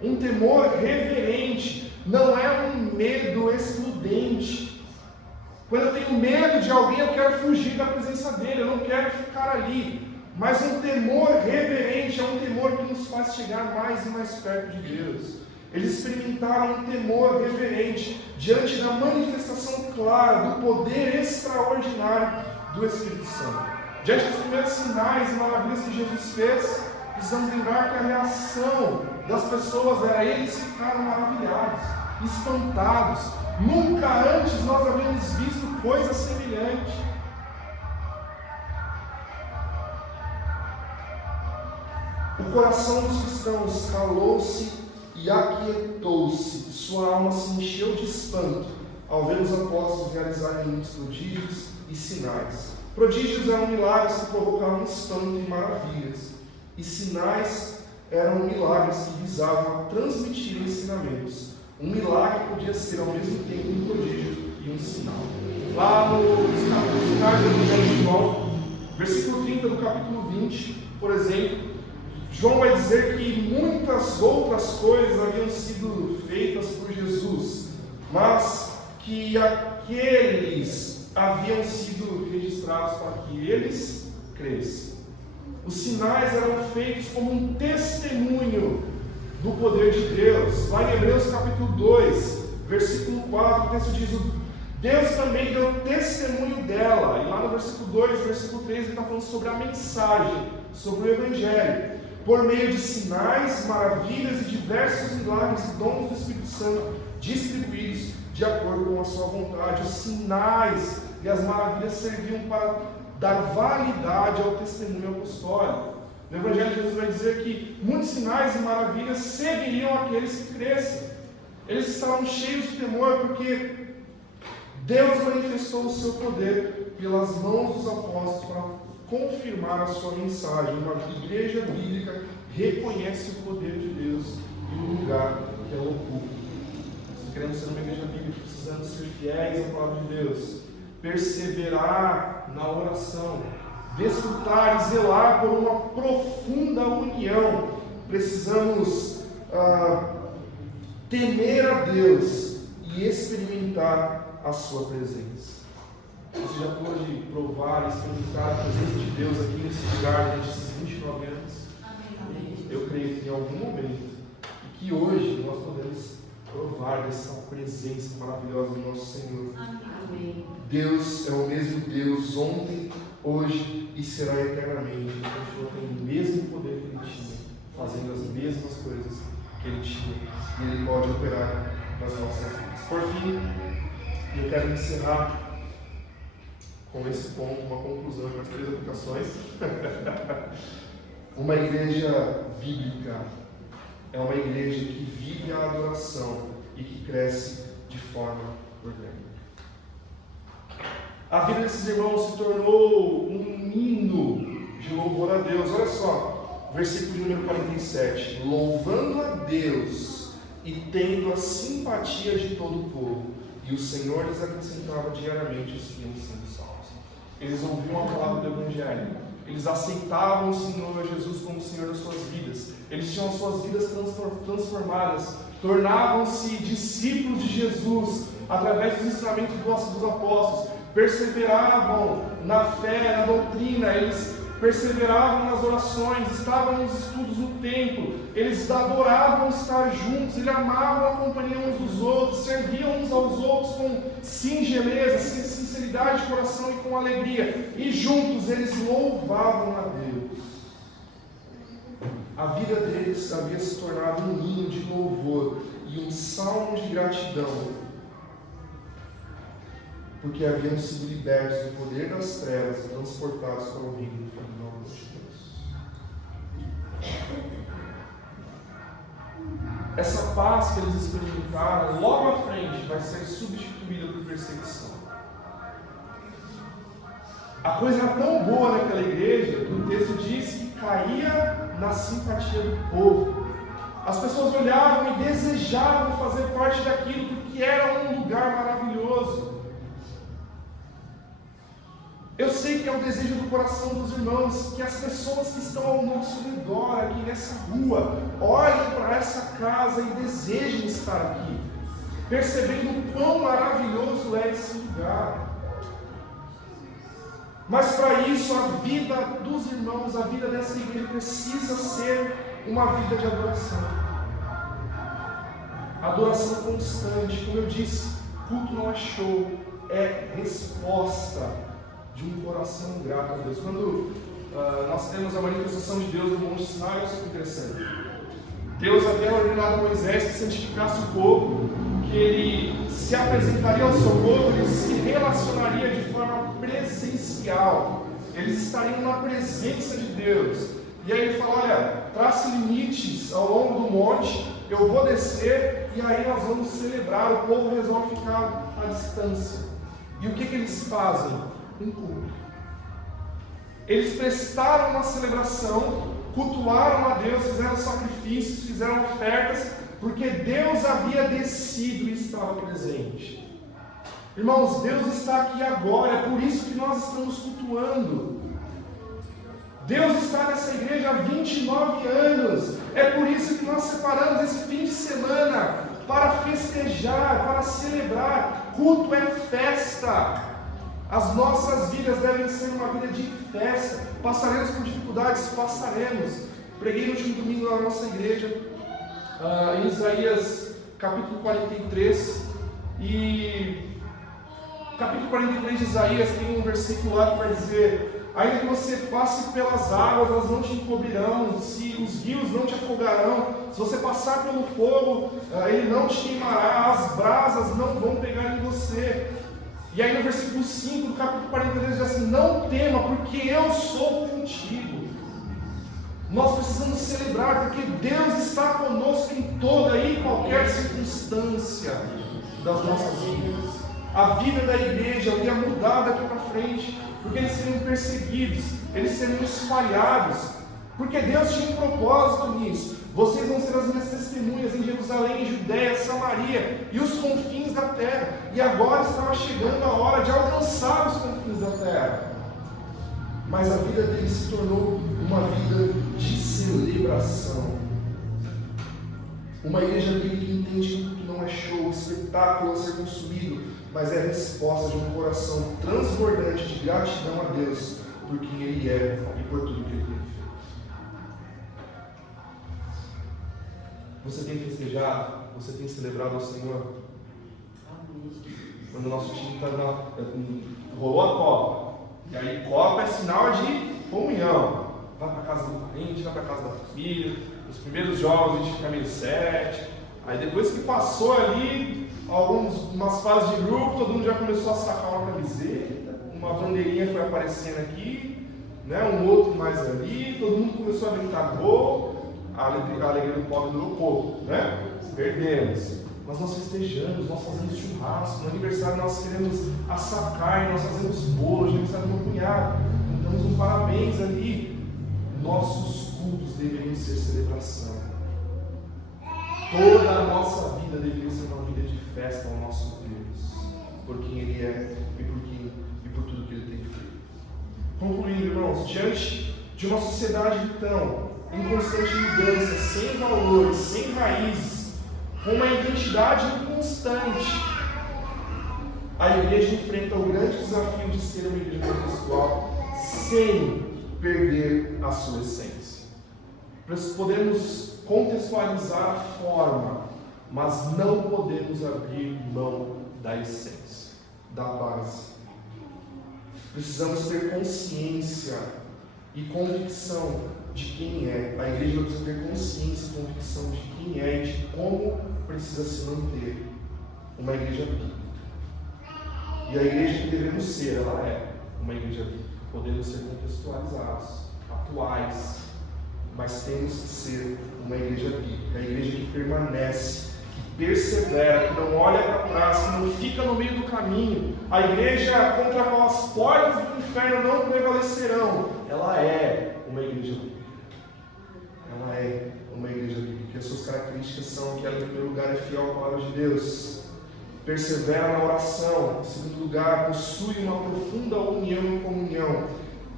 Um temor reverente não é um medo excludente. Quando eu tenho medo de alguém, eu quero fugir da presença dele, eu não quero ficar ali. Mas um temor reverente é um temor que nos faz chegar mais e mais perto de Deus. Eles experimentaram um temor reverente diante da manifestação clara do poder extraordinário do Espírito Santo. Diante dos primeiros sinais e maravilhas que Jesus fez, precisamos lembrar que a reação das pessoas era: eles ficaram maravilhados, espantados. Nunca antes nós havíamos visto coisa semelhante. O coração dos cristãos calou-se e aquietou-se. Sua alma se encheu de espanto ao ver os apóstolos realizarem muitos prodígios e sinais. Prodígios eram milagres que provocavam espanto e maravilhas. E sinais eram milagres que visavam a transmitir ensinamentos. Um milagre podia ser ao mesmo tempo um prodígio e um sinal. Lá nos finais do Evangelho de João, versículo 30 do capítulo 20, por exemplo, João vai dizer que muitas outras coisas haviam sido feitas por Jesus, mas que aqueles haviam sido registrados para que eles crescem. Os sinais eram feitos como um testemunho do poder de Deus. Lá em Hebreus capítulo 2, versículo 4, o texto diz: Deus também deu testemunho dela. E lá no versículo 2, versículo 3, ele está falando sobre a mensagem, sobre o Evangelho. Por meio de sinais, maravilhas e diversos milagres e dons do Espírito Santo distribuídos, de acordo com a sua vontade. Os sinais e as maravilhas serviam para dar validade ao testemunho apostólico. No Evangelho, Jesus vai dizer que muitos sinais e maravilhas seguiriam aqueles que crescem. Eles estavam cheios de temor porque Deus manifestou o seu poder pelas mãos dos apóstolos para confirmar a sua mensagem. Uma igreja bíblica reconhece o poder de Deus e o lugar que ela ocupa. Se queremos ser uma igreja bíblica, precisamos ser fiéis à palavra de Deus, perseverar na oração, desfrutar e zelar por uma profunda união. Precisamos temer a Deus e experimentar a sua presença. Você já pôde provar e experimentar a presença de Deus aqui nesse lugar durante esses 29 anos? Amém. Eu creio que em algum momento, e que hoje nós podemos provar dessa presença maravilhosa do nosso Senhor. Amém. Deus é o mesmo Deus ontem, hoje e será eternamente. Ele continua tendo o mesmo poder que Ele tinha, fazendo as mesmas coisas que Ele tinha, e Ele pode operar nas nossas vidas. Por fim, eu quero encerrar com esse ponto, uma conclusão, com as 3 aplicações. Uma igreja bíblica é uma igreja que vive a adoração e que cresce de forma orgânica. A vida desses irmãos se tornou um hino de louvor a Deus. Olha só, versículo número 47. Louvando a Deus e tendo a simpatia de todo o povo, e o Senhor lhes acrescentava diariamente os que iam sendo salvos. Eles ouviam a palavra do Evangelho. Eles aceitavam o Senhor Jesus como o Senhor das suas vidas. Eles tinham as suas vidas transformadas. Tornavam-se discípulos de Jesus através dos ensinamentos dos apóstolos. Perseveravam na fé, na doutrina. Eles perseveravam nas orações, estavam nos estudos no templo, eles adoravam estar juntos, eles amavam a companhia uns dos outros, serviam uns aos outros com singeleza, sinceridade de coração e com alegria, e juntos eles louvavam a Deus. A vida deles havia se tornado um hino de louvor e um salmo de gratidão, porque haviam sido libertos do poder das trevas e transportados para o reino do Filho de Deus. Essa paz que eles experimentaram, logo à frente, vai ser substituída por perseguição. A coisa era tão boa naquela igreja que o texto diz que caía na simpatia do povo. As pessoas olhavam e desejavam fazer parte daquilo, porque era um lugar maravilhoso. Eu sei que é o desejo do coração dos irmãos que as pessoas que estão ao nosso redor, aqui nessa rua, olhem para essa casa e desejem estar aqui, percebendo o quão maravilhoso é esse lugar. Mas para isso, a vida dos irmãos, a vida dessa igreja precisa ser uma vida de adoração. Adoração constante, como eu disse, culto não é show, é resposta de um coração grato a Deus. Quando nós temos a manifestação de Deus no Monte Sinai, olha só que interessante. Deus havia ordenado a Moisés que santificasse o povo, que ele se apresentaria ao seu povo, ele se relacionaria de forma presencial, eles estariam na presença de Deus. E aí ele fala, olha, trace limites ao longo do monte, eu vou descer e aí nós vamos celebrar. O povo resolve ficar à distância. E o que eles fazem? Um culto. Eles prestaram uma celebração, cultuaram a Deus, fizeram sacrifícios, fizeram ofertas, porque Deus havia descido e estava presente. Irmãos, Deus está aqui agora, é por isso que nós estamos cultuando. Deus está nessa igreja há 29 anos, é por isso que nós separamos esse fim de semana para festejar, para celebrar. Culto é festa. As nossas vidas devem ser uma vida de festa. Passaremos por dificuldades? Passaremos. Preguei no último domingo na nossa igreja, em Isaías capítulo 43. E capítulo 43 de Isaías tem um versículo lá que vai dizer: ainda que você passe pelas águas, elas não te encobrirão, se os rios não te afogarão, se você passar pelo fogo, ele não te queimará, as brasas não vão pegar em você. E aí no versículo 5 do capítulo 43 diz assim: não tema, porque eu sou contigo. Nós precisamos celebrar, porque Deus está conosco em toda e qualquer circunstância das nossas vidas. A vida da igreja ia mudar daqui para frente, porque eles seriam perseguidos, eles seriam espalhados, porque Deus tinha um propósito nisso. Vocês vão ser as minhas testemunhas em Jerusalém, Judéia, Samaria e os confins da terra. E agora estava chegando a hora de alcançar os confins da terra. Mas a vida deles se tornou uma vida de celebração. Uma igreja bíblica entende que tudo não é show, espetáculo a ser consumido, mas é a resposta de um coração transbordante de gratidão a Deus por quem Ele é e por tudo que Ele tem feito. Você tem festejado? Você tem celebrado ao Senhor? Quando o nosso time rolou a Copa, e aí Copa é sinal de comunhão. Vai para casa do parente, vai para casa da família. Os primeiros jogos a gente fica meio sete. Aí depois que passou ali umas fases de grupo, todo mundo já começou a sacar uma camiseta, uma bandeirinha foi aparecendo aqui, né, um outro mais ali, todo mundo começou a brincar gol. A alegria do pobre durou pouco, né? Perdemos. Mas nós festejamos, nós fazemos churrasco, no aniversário nós queremos assar carne, nós fazemos bolo, no aniversário do meu cunhado, cantamos um parabéns ali. Nossos cultos deveriam ser celebração. Toda a nossa vida deveria ser uma vida de festa ao nosso Deus, por quem Ele é e por tudo que Ele tem feito. Concluindo, irmãos, diante de uma sociedade então em constante mudança, sem valores, sem raízes, com uma identidade inconstante, a igreja enfrenta o grande desafio de ser uma igreja contextual sem perder a sua essência. Podemos contextualizar a forma, mas não podemos abrir mão da essência, da base. Precisamos ter consciência e convicção de quem é. A igreja precisa ter consciência e convicção de quem é e de como precisa se manter uma igreja bíblica. E a igreja que devemos ser, ela é uma igreja bíblica. Podemos ser contextualizados, atuais, mas temos que ser uma igreja bíblica, a igreja que permanece, que persevera, que não olha para trás, que não fica no meio do caminho. A igreja contra a qual as portas do inferno não prevalecerão, ela é uma igreja bíblica. Ela é uma igreja bíblica. As suas características são que ela, em primeiro lugar, é fiel à palavra de Deus, persevera na oração, em segundo lugar, possui uma profunda união e comunhão,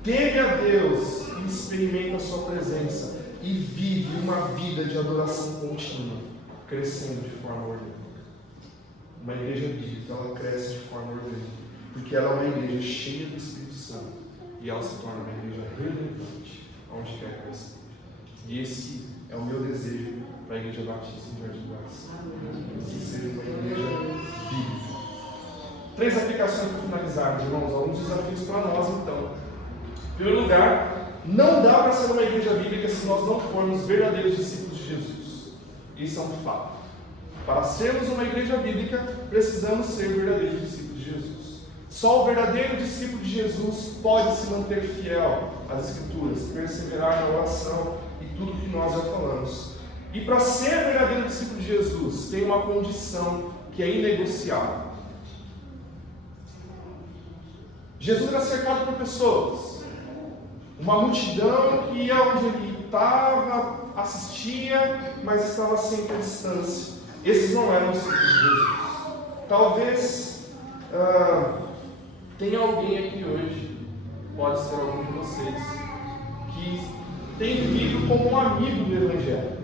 teme a Deus e experimenta a sua presença, e vive uma vida de adoração contínua, crescendo de forma orgânica. Uma igreja bíblica, ela cresce de forma orgânica, porque ela é uma igreja cheia do Espírito Santo, e ela se torna uma igreja relevante, onde quer que ela esteja. E esse é o meu desejo para a Igreja Batista em Jardim Graça. Que seja uma igreja bíblica. 3 aplicações para finalizarmos, irmãos. Alguns desafios para nós, então. Em primeiro lugar, não dá para ser uma igreja bíblica se nós não formos verdadeiros discípulos de Jesus. Isso é um fato. Para sermos uma igreja bíblica, precisamos ser verdadeiros discípulos de Jesus. Só o verdadeiro discípulo de Jesus pode se manter fiel às Escrituras, perseverar na oração e tudo que nós já falamos. E para ser verdadeiro discípulo de Jesus, tem uma condição que é inegociável. Jesus era cercado por pessoas, uma multidão que ia onde ele estava, assistia, mas estava sempre à distância. Esses não eram os discípulos de Jesus. Talvez tenha alguém aqui hoje, pode ser algum de vocês, que tem vivido como um amigo do Evangelho.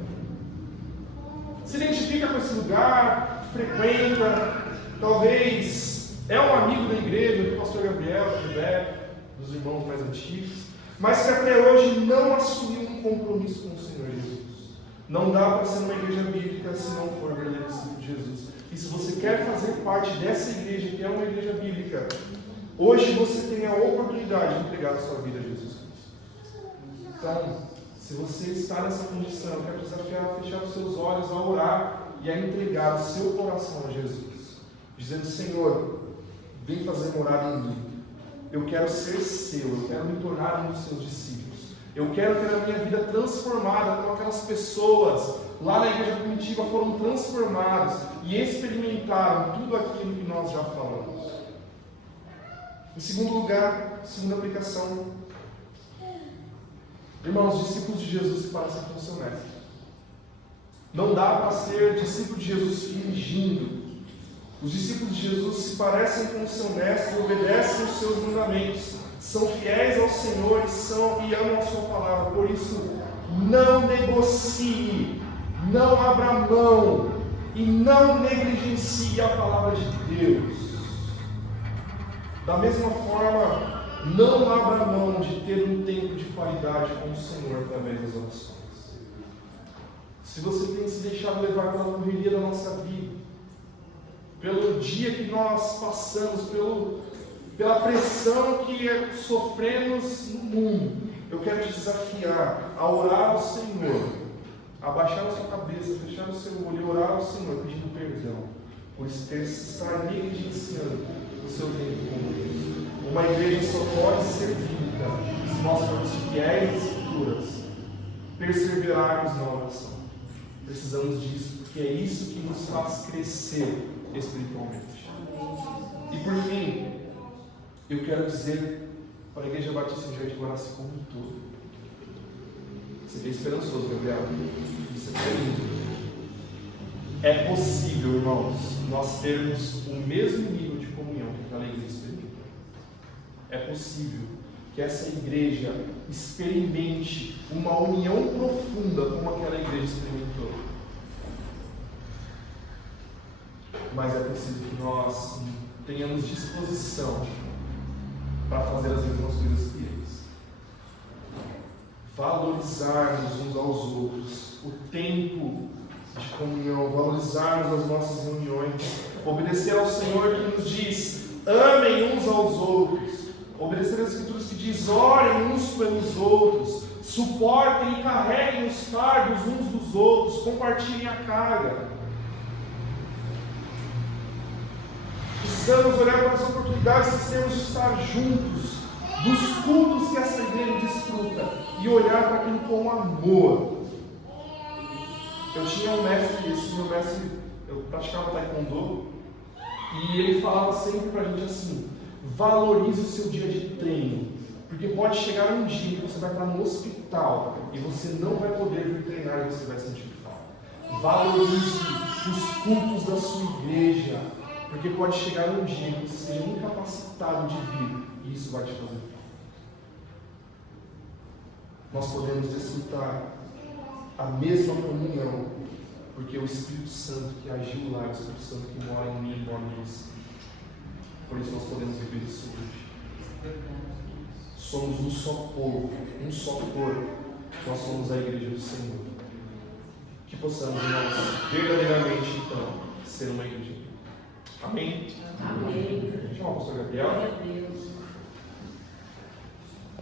Se identifica com esse lugar, frequenta, talvez é um amigo da igreja, do pastor Gabriel, do Beto, dos irmãos mais antigos, mas que até hoje não assumiu um compromisso com o Senhor Jesus. Não dá para ser uma igreja bíblica se não for verdadeiro discípulo de Jesus. E se você quer fazer parte dessa igreja, que é uma igreja bíblica, Hoje você tem a oportunidade de entregar a sua vida a Jesus Cristo. Então, se você está nessa condição, eu quero desafiar a fechar os seus olhos, a orar e a entregar o seu coração a Jesus, dizendo: Senhor, vem fazer morada em mim. Eu quero ser seu, eu quero me tornar um dos seus discípulos. Eu quero ter a minha vida transformada como aquelas pessoas lá na igreja primitiva foram transformados e experimentaram tudo aquilo que nós já falamos. Em segundo lugar, segunda aplicação. Irmãos, os discípulos de Jesus se parecem com o seu mestre. Não dá para ser discípulo de Jesus fingindo. Os discípulos de Jesus se parecem com o seu mestre, obedecem os seus mandamentos, são fiéis ao Senhor e amam a sua palavra. Por isso, não negocie, não abra mão e não negligencie a palavra de Deus. Da mesma forma, não abra mão de ter um tempo de qualidade com o Senhor através das orações. Se você tem se deixado levar pela correria da nossa vida, pelo dia que nós passamos, pela pressão que sofremos no mundo, eu quero te desafiar a orar ao Senhor, a baixar a sua cabeça, fechar o seu olho e orar ao Senhor, pedindo perdão por estar negligenciando o seu tempo com Deus. Uma igreja só pode ser vida se nós formos fiéis às Escrituras, perseverarmos na oração. Precisamos disso, porque é isso que nos faz crescer espiritualmente. E por fim, eu quero dizer para a Igreja Batista do Jardim Guaraci como um todo: você é esperançoso, Gabriel. Isso é lindo. É possível, irmãos, nós termos o mesmo nível de comunhão que aquela igreja experimentou. É possível que essa igreja experimente uma união profunda como aquela igreja experimentou. Mas é preciso que nós tenhamos disposição para fazer as mesmas coisas que eles. Valorizarmos uns aos outros, o tempo de comunhão, valorizarmos as nossas reuniões, obedecer ao Senhor que nos diz: amem uns aos outros, obedecer as Escrituras que diz: orem uns pelos outros, suportem e carreguem os fardos uns dos outros, compartilhem a carga. Precisamos olhar para as oportunidades que temos de estar juntos, dos cultos que essa igreja desfruta, e olhar para aquilo com amor. Eu tinha um mestre, esse meu mestre, eu praticava taekwondo, e ele falava sempre para a gente assim: valorize o seu dia de treino, porque pode chegar um dia que você vai estar no hospital e você não vai poder vir treinar e você vai sentir falta. Valorize os cultos da sua igreja, porque pode chegar um dia que você seja incapacitado de vir e isso vai te fazer falta. Nós podemos desfrutar a mesma comunhão, porque o Espírito Santo que agiu lá, o Espírito Santo que mora em mim, mora em você. Por isso nós podemos viver isso hoje. Somos um só povo, um só corpo. Nós somos a igreja do Senhor. Que possamos, irmãos, verdadeiramente, então, ser uma igreja. Amém? Amém. Chama o pastor Gabriel. Glória a Deus.